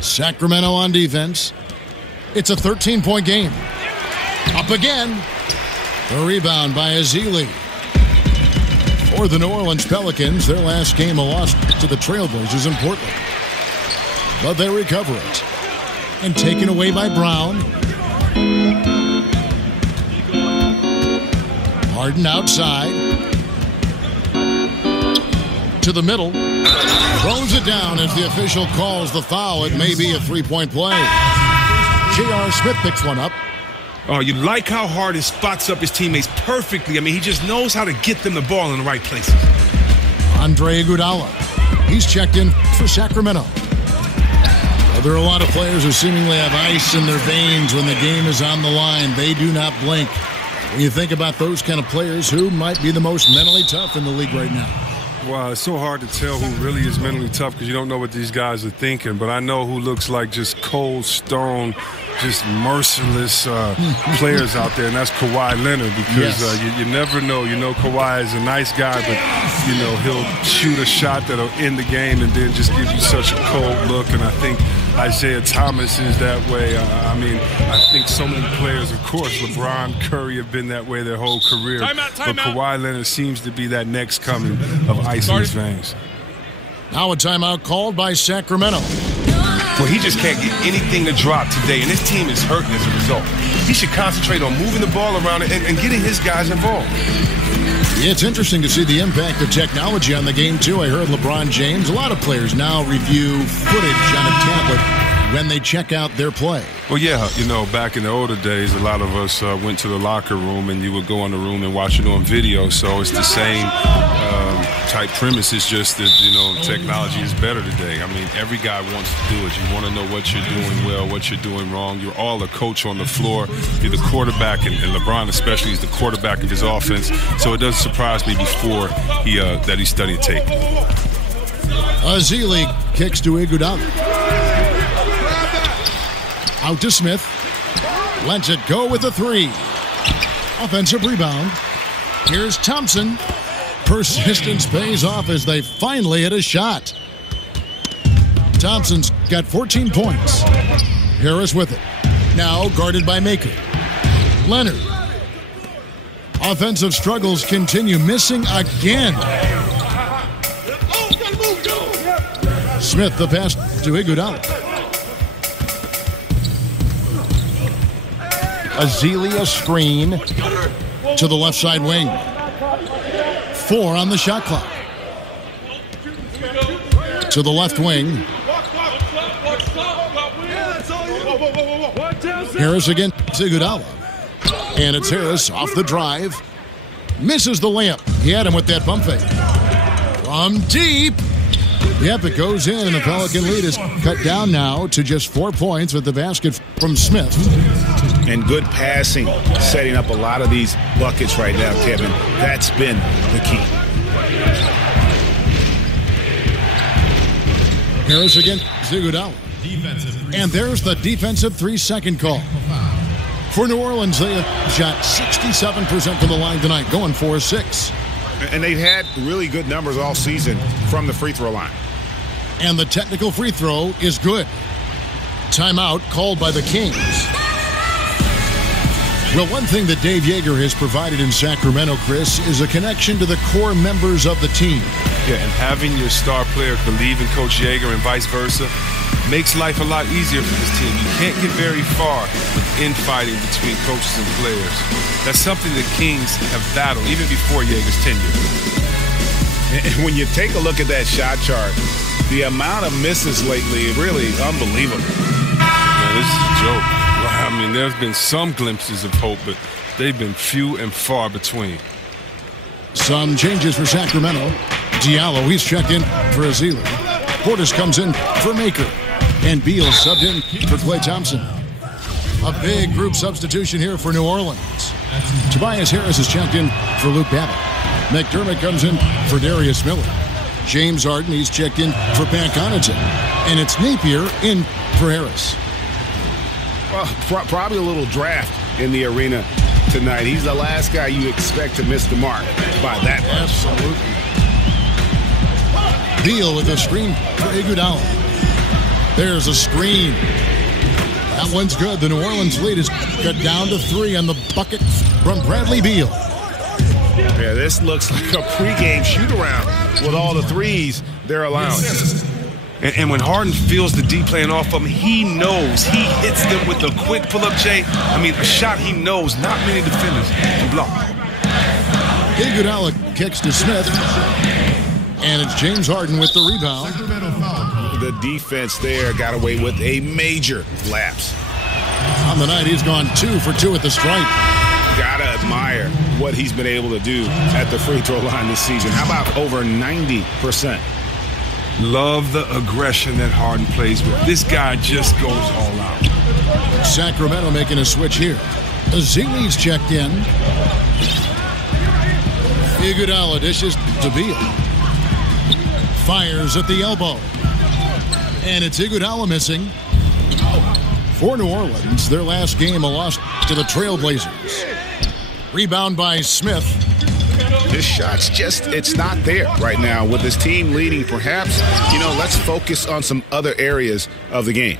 Sacramento on defense. It's a 13-point game. Up again. The rebound by Azili. For the New Orleans Pelicans, their last game a loss to the Trailblazers in Portland. But they recover it. And taken away by Brown. Harden outside. To the middle. Throws it down as the official calls the foul. It may be a 3-point play. J.R. Smith picks one up. Oh, you like how Harden spots up his teammates perfectly. I mean, he just knows how to get them the ball in the right places. Andre Iguodala. He's checked in for Sacramento. There are a lot of players who seemingly have ice in their veins when the game is on the line. They do not blink. When you think about those kind of players, who might be the most mentally tough in the league right now? Well, it's so hard to tell who really is mentally tough because you don't know what these guys are thinking. But I know who looks like just cold stone, just merciless players out there, and that's Kawhi Leonard because you never know. You know Kawhi is a nice guy, but, you know, he'll shoot a shot that'll end the game and then just give you such a cold look. And I think Isaiah Thomas is that way. I think so many players, of course, LeBron, Curry have been that way their whole career. But Kawhi Leonard seems to be that next coming of ice in his veins. Now a timeout called by Sacramento. Well, he just can't get anything to drop today, and his team is hurting as a result. He should concentrate on moving the ball around and getting his guys involved. Yeah, it's interesting to see the impact of technology on the game, too. I heard LeBron James, a lot of players now review footage on a tablet when they check out their play. Well, yeah, you know, back in the older days, a lot of us went to the locker room and you would go in the room and watch it on video. So it's the same type premise. It's just that, you know, technology is better today. I mean, every guy wants to do it. You want to know what you're doing well, what you're doing wrong. You're all a coach on the floor. You're the quarterback, and LeBron especially is the quarterback of his offense. So it doesn't surprise me before that he studied tape. Ezeli kicks to Iguodala. Out to Smith. Lets it go with a three. Offensive rebound. Here's Thompson. Persistence pays off as they finally hit a shot. Thompson's got 14 points. Harris with it. Now guarded by Maker. Leonard. Offensive struggles continue. Missing again. Smith the pass to Iguodala. Ezeli a screen to the left side wing. 4 on the shot clock. To the left wing. Harris again to Iguodala. And it's Harris off the drive. Misses the layup. He had him with that pump fake. From deep. Yep, it goes in, and the Pelican lead is cut down now to just 4 points with the basket from Smith. And good passing, setting up a lot of these buckets right now, Kevin. That's been the key. Harris again, Iguodala. And there's the defensive 3-second call. For New Orleans, they have shot 67% from the line tonight, going 4-6. And they've had really good numbers all season from the free throw line. And the technical free throw is good. Timeout called by the Kings. Well, one thing that Dave Yeager has provided in Sacramento, Chris, is a connection to the core members of the team. Yeah, and having your star player believe in Coach Yeager and vice versa makes life a lot easier for this team. You can't get very far with infighting between coaches and players. That's something the Kings have battled even before Yeager's tenure. And when you take a look at that shot chart, the amount of misses lately, really unbelievable. Yeah, this is a joke. I mean, there's been some glimpses of hope, but they've been few and far between. Some changes for Sacramento. Diallo, he's checked in for Ezeli. Portis comes in for Maker. And Beal subbed in for Klay Thompson. A big group substitution here for New Orleans. Tobias Harris is checked in for Luke Babbitt. McDermott comes in for Darius Miller. James Harden, he's checked in for Pat Connaughton. And it's Napier in for Harris. Well, probably a little draft in the arena tonight. He's the last guy you expect to miss the mark by that much. Absolutely. Beal with a screen for Iguodala. There's a screen. That one's good. The New Orleans lead is cut down to 3 on the bucket from Bradley Beal. Yeah, this looks like a pregame shoot-around with all the threes they're allowing. And when Harden feels the D playing off of him, he knows. He hits them with a quick pull-up, Jay. I mean, a shot he knows not many defenders can block. Iguodala kicks to Smith. And it's James Harden with the rebound. The defense there got away with a major lapse. On the night, he's gone 2 for 2 at the stripe. Gotta admire what he's been able to do at the free throw line this season. How about over 90%? Love the aggression that Harden plays with. This guy just goes all out. Sacramento making a switch here. Ezeli's checked in. Iguodala dishes to Beal. Fires at the elbow. And it's Iguodala missing. For New Orleans, their last game, a loss to the Trailblazers. Rebound by Smith. This shot's just, it's not there right now. With his team leading, perhaps, let's focus on some other areas of the game.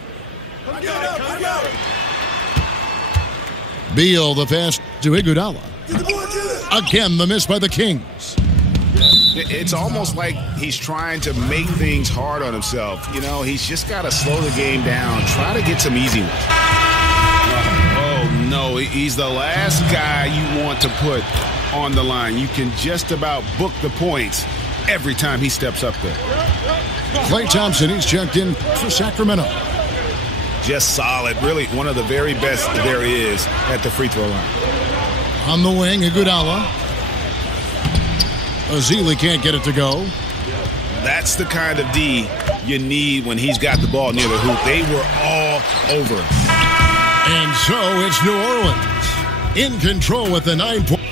Beal, the pass to Iguodala. Again, the miss by the Kings. It's almost like he's trying to make things hard on himself. He's just got to slow the game down, try to get some easy ones. Oh, no, he's the last guy you want to put on the line. You can just about book the points every time he steps up there. Klay Thompson, he's checked in for Sacramento. Just solid, really one of the very best there is at the free throw line. On the wing, Iguodala. Ezeli can't get it to go. That's the kind of D you need when he's got the ball near the hoop. They were all over him. And so it's New Orleans in control with the 9-point.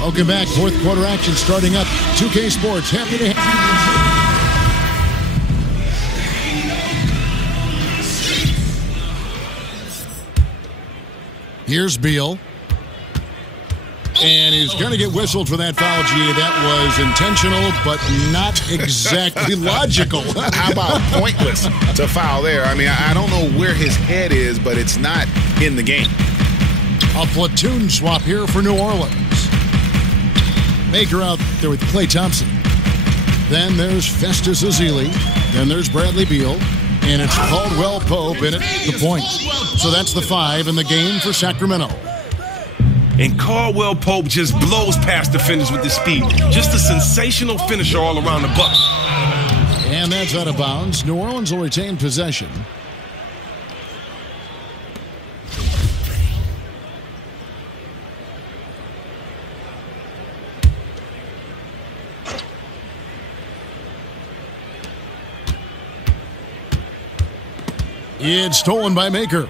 Welcome back. Fourth quarter action starting up. 2K Sports. Happy to have you. Here's Beal. And he's going to get whistled for that foul, G. That was intentional, but not exactly logical. How about pointless to foul there? I mean, I don't know where his head is, but it's not in the game. A platoon swap here for New Orleans. Maker out there with Klay Thompson. Then there's Festus Ezeli. Then there's Bradley Beal. And it's Caldwell Pope in at the point. So that's the 5 in the game for Sacramento. And Caldwell Pope just blows past defenders with his speed. Just a sensational finisher all around the buck. And that's out of bounds. New Orleans will retain possession. It's stolen by Maker.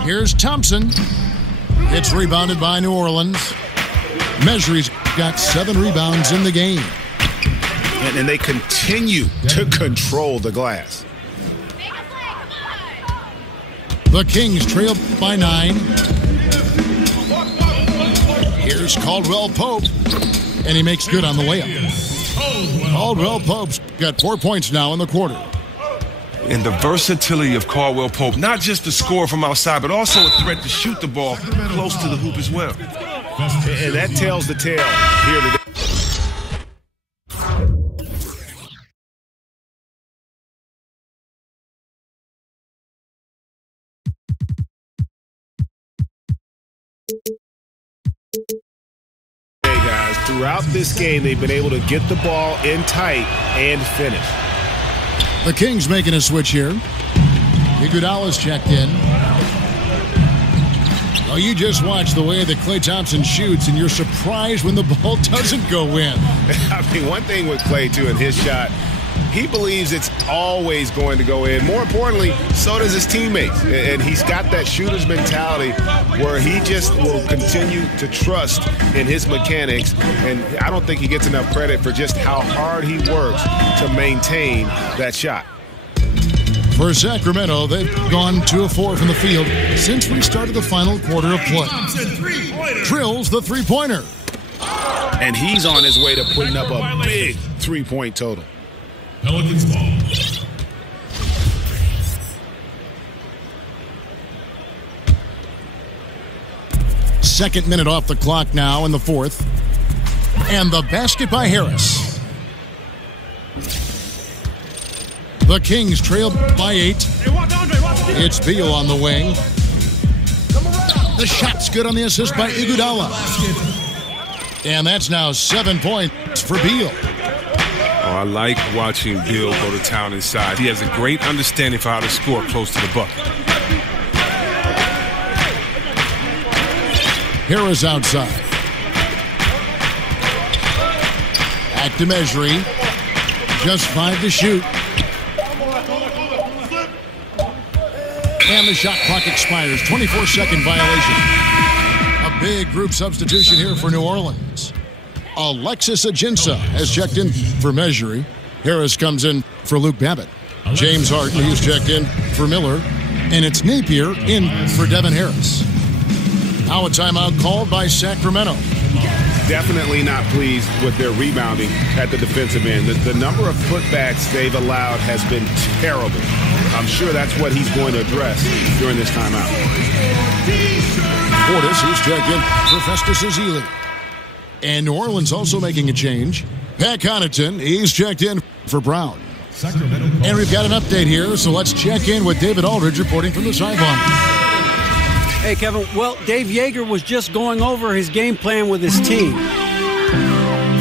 Here's Thompson. It's rebounded by New Orleans. Mejri's got 7 rebounds in the game. And they continue to control the glass. The Kings trail by 9. Here's Caldwell Pope. And he makes good on the layup. Caldwell Pope's got 4 points now in the quarter. And the versatility of Caldwell Pope, not just to score from outside, but also a threat to shoot the ball close to the hoop as well. And that tells the tale here today. Throughout this game, they've been able to get the ball in tight and finish. The Kings making a switch here. Iguodala's checked in. Oh, you just watch the way that Klay Thompson shoots, and you're surprised when the ball doesn't go in. I mean, one thing with Klay, too, in his shot, he believes it's always going to go in. More importantly, so does his teammates. And he's got that shooter's mentality where he just will continue to trust in his mechanics. And I don't think he gets enough credit for just how hard he works to maintain that shot. For Sacramento, they've gone 2 of 4 from the field since we started the final quarter of play. Drills the three-pointer. And he's on his way to putting up a big three-point total. Pelicans ball. Second minute off the clock now in the fourth. And the basket by Harris. The Kings trail by 8. It's Beal on the wing. The shot's good on the assist by Iguodala. And that's now 7 points for Beal. Oh, I like watching Beal go to town inside. He has a great understanding for how to score close to the bucket. Harris outside. Back to Mejri. Just 5 to shoot. And the shot clock expires. 24-second violation. A big group substitution here for New Orleans. Alexis Ajinça has checked in for Mejri. Harris comes in for Luke Babbitt. James Harden, who's checked in for Miller. And it's Napier in for Devin Harris. Now a timeout called by Sacramento. Definitely not pleased with their rebounding at the defensive end. The number of putbacks they've allowed has been terrible. I'm sure that's what he's going to address during this timeout. Portis, who's checked in for Festus Ezeli. And New Orleans also making a change. Pat Connaughton, he's checked in for Brown. And we've got an update here, so let's check in with David Aldridge reporting from the sideline. Hey, Kevin. Well, Dave Yeager was just going over his game plan with his team.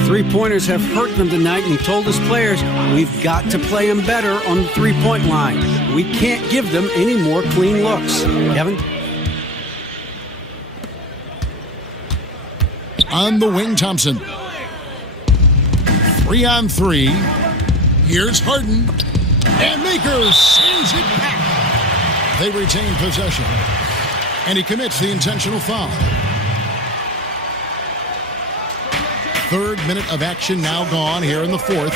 Three-pointers have hurt them tonight, and he told his players, we've got to play them better on the three-point line. We can't give them any more clean looks. Kevin? On the wing, Thompson. 3-on-3. Here's Harden. And Makers sends it back. They retain possession. And he commits the intentional foul. Third minute of action now gone here in the fourth.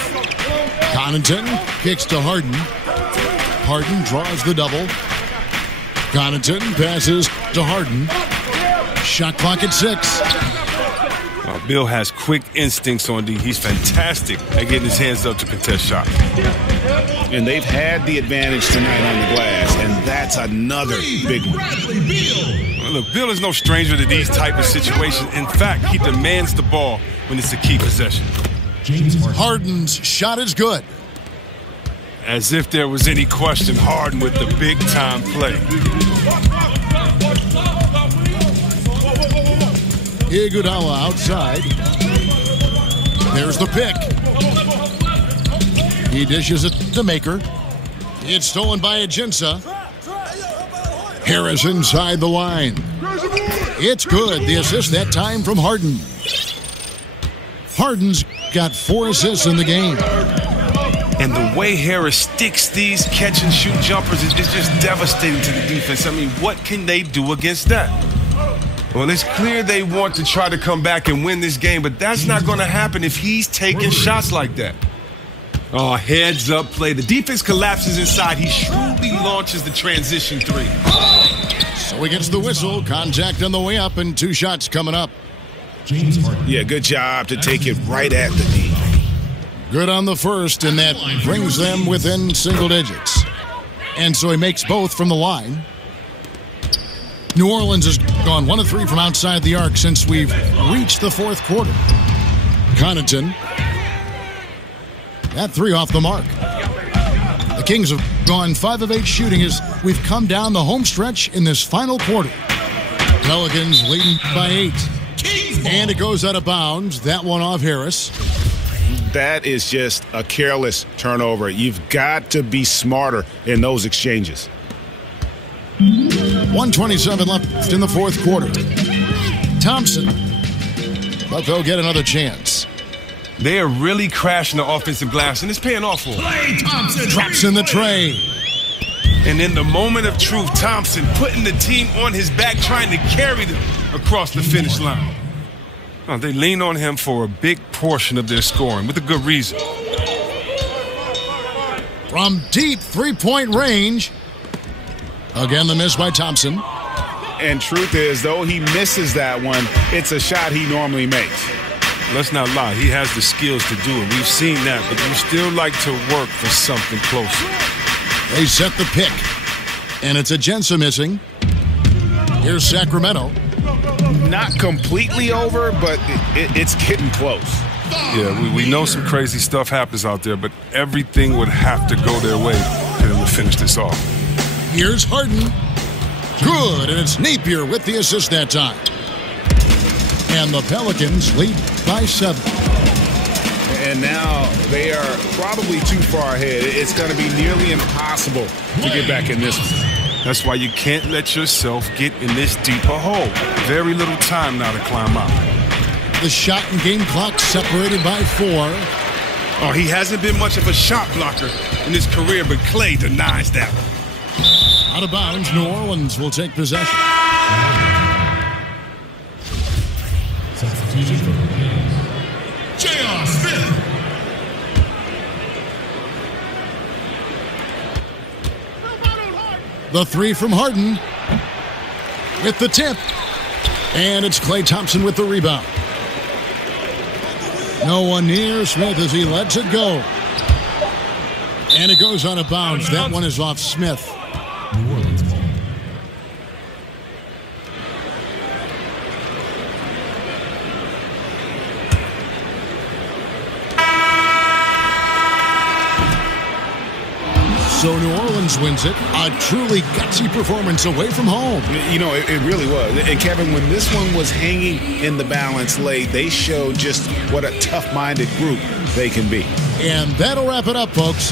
Connaughton kicks to Harden. Harden draws the double. Connaughton passes to Harden. Shot clock at 6. Bill has quick instincts on D. He's fantastic at getting his hands up to contest shots. And they've had the advantage tonight on the glass, and that's another big one. Well, look, Bill is no stranger to these type of situations. In fact, he demands the ball when it's a key possession. Harden's shot is good. As if there was any question, Harden with the big-time play. Iguodala outside. There's the pick. He dishes it to Maker. It's stolen by Ajinça. Harris inside the line. It's good. The assist that time from Harden. Harden's got 4 assists in the game. And the way Harris sticks these catch-and-shoot jumpers is just devastating to the defense. I mean, what can they do against that? Well, it's clear they want to try to come back and win this game, but that's not going to happen if he's taking shots like that. Oh, heads-up play. The defense collapses inside. He shrewdly launches the transition 3. So he gets the whistle. Contact on the way up, and 2 shots coming up. Yeah, good job to take it right at the D. Good on the first, and that brings them within single digits. And so he makes both from the line. New Orleans has gone 1 of 3 from outside the arc since we've reached the fourth quarter. Connaughton. That 3 off the mark. The Kings have gone 5 of 8 shooting as we've come down the home stretch in this final quarter. Pelicans leading by 8. And it goes out of bounds. That one off Harris. That is just a careless turnover. You've got to be smarter in those exchanges. 1:27 left in the fourth quarter. Thompson. But they'll get another chance. They are really crashing the offensive glass, and it's paying off for him. Thompson drops in the tray. And in the moment of truth, Thompson putting the team on his back, trying to carry them across the finish line. Oh, they lean on him for a big portion of their scoring, with a good reason. From deep three-point range. Again, the miss by Thompson. And truth is, though he misses that one, it's a shot he normally makes. Let's not lie, he has the skills to do it. We've seen that, but you still like to work for something closer. They set the pick, and it's Ajinça missing. Here's Sacramento. Not completely over, but it's getting close. Yeah, we know some crazy stuff happens out there, but everything would have to go their way for them to finish this off. Here's Harden. Good, and it's Napier with the assist that time. And the Pelicans lead by 7. And now they are probably too far ahead. It's going to be nearly impossible to get back in this one. That's why you can't let yourself get in this deep a hole. Very little time now to climb out. The shot and game clock separated by 4. Oh, he hasn't been much of a shot blocker in his career, but Clay denies that. Out of bounds, New Orleans will take possession. Substitution for J.R. Smith. The 3 from Harden with the tip. And it's Klay Thompson with the rebound. No one near Smith as he lets it go. And it goes out of bounds. That one is off Smith. New Orleans ball. So New Orleans wins it. A truly gutsy performance away from home. You know, it really was. And Kevin, when this one was hanging in the balance late, they showed just what a tough-minded group they can be. And that'll wrap it up, folks.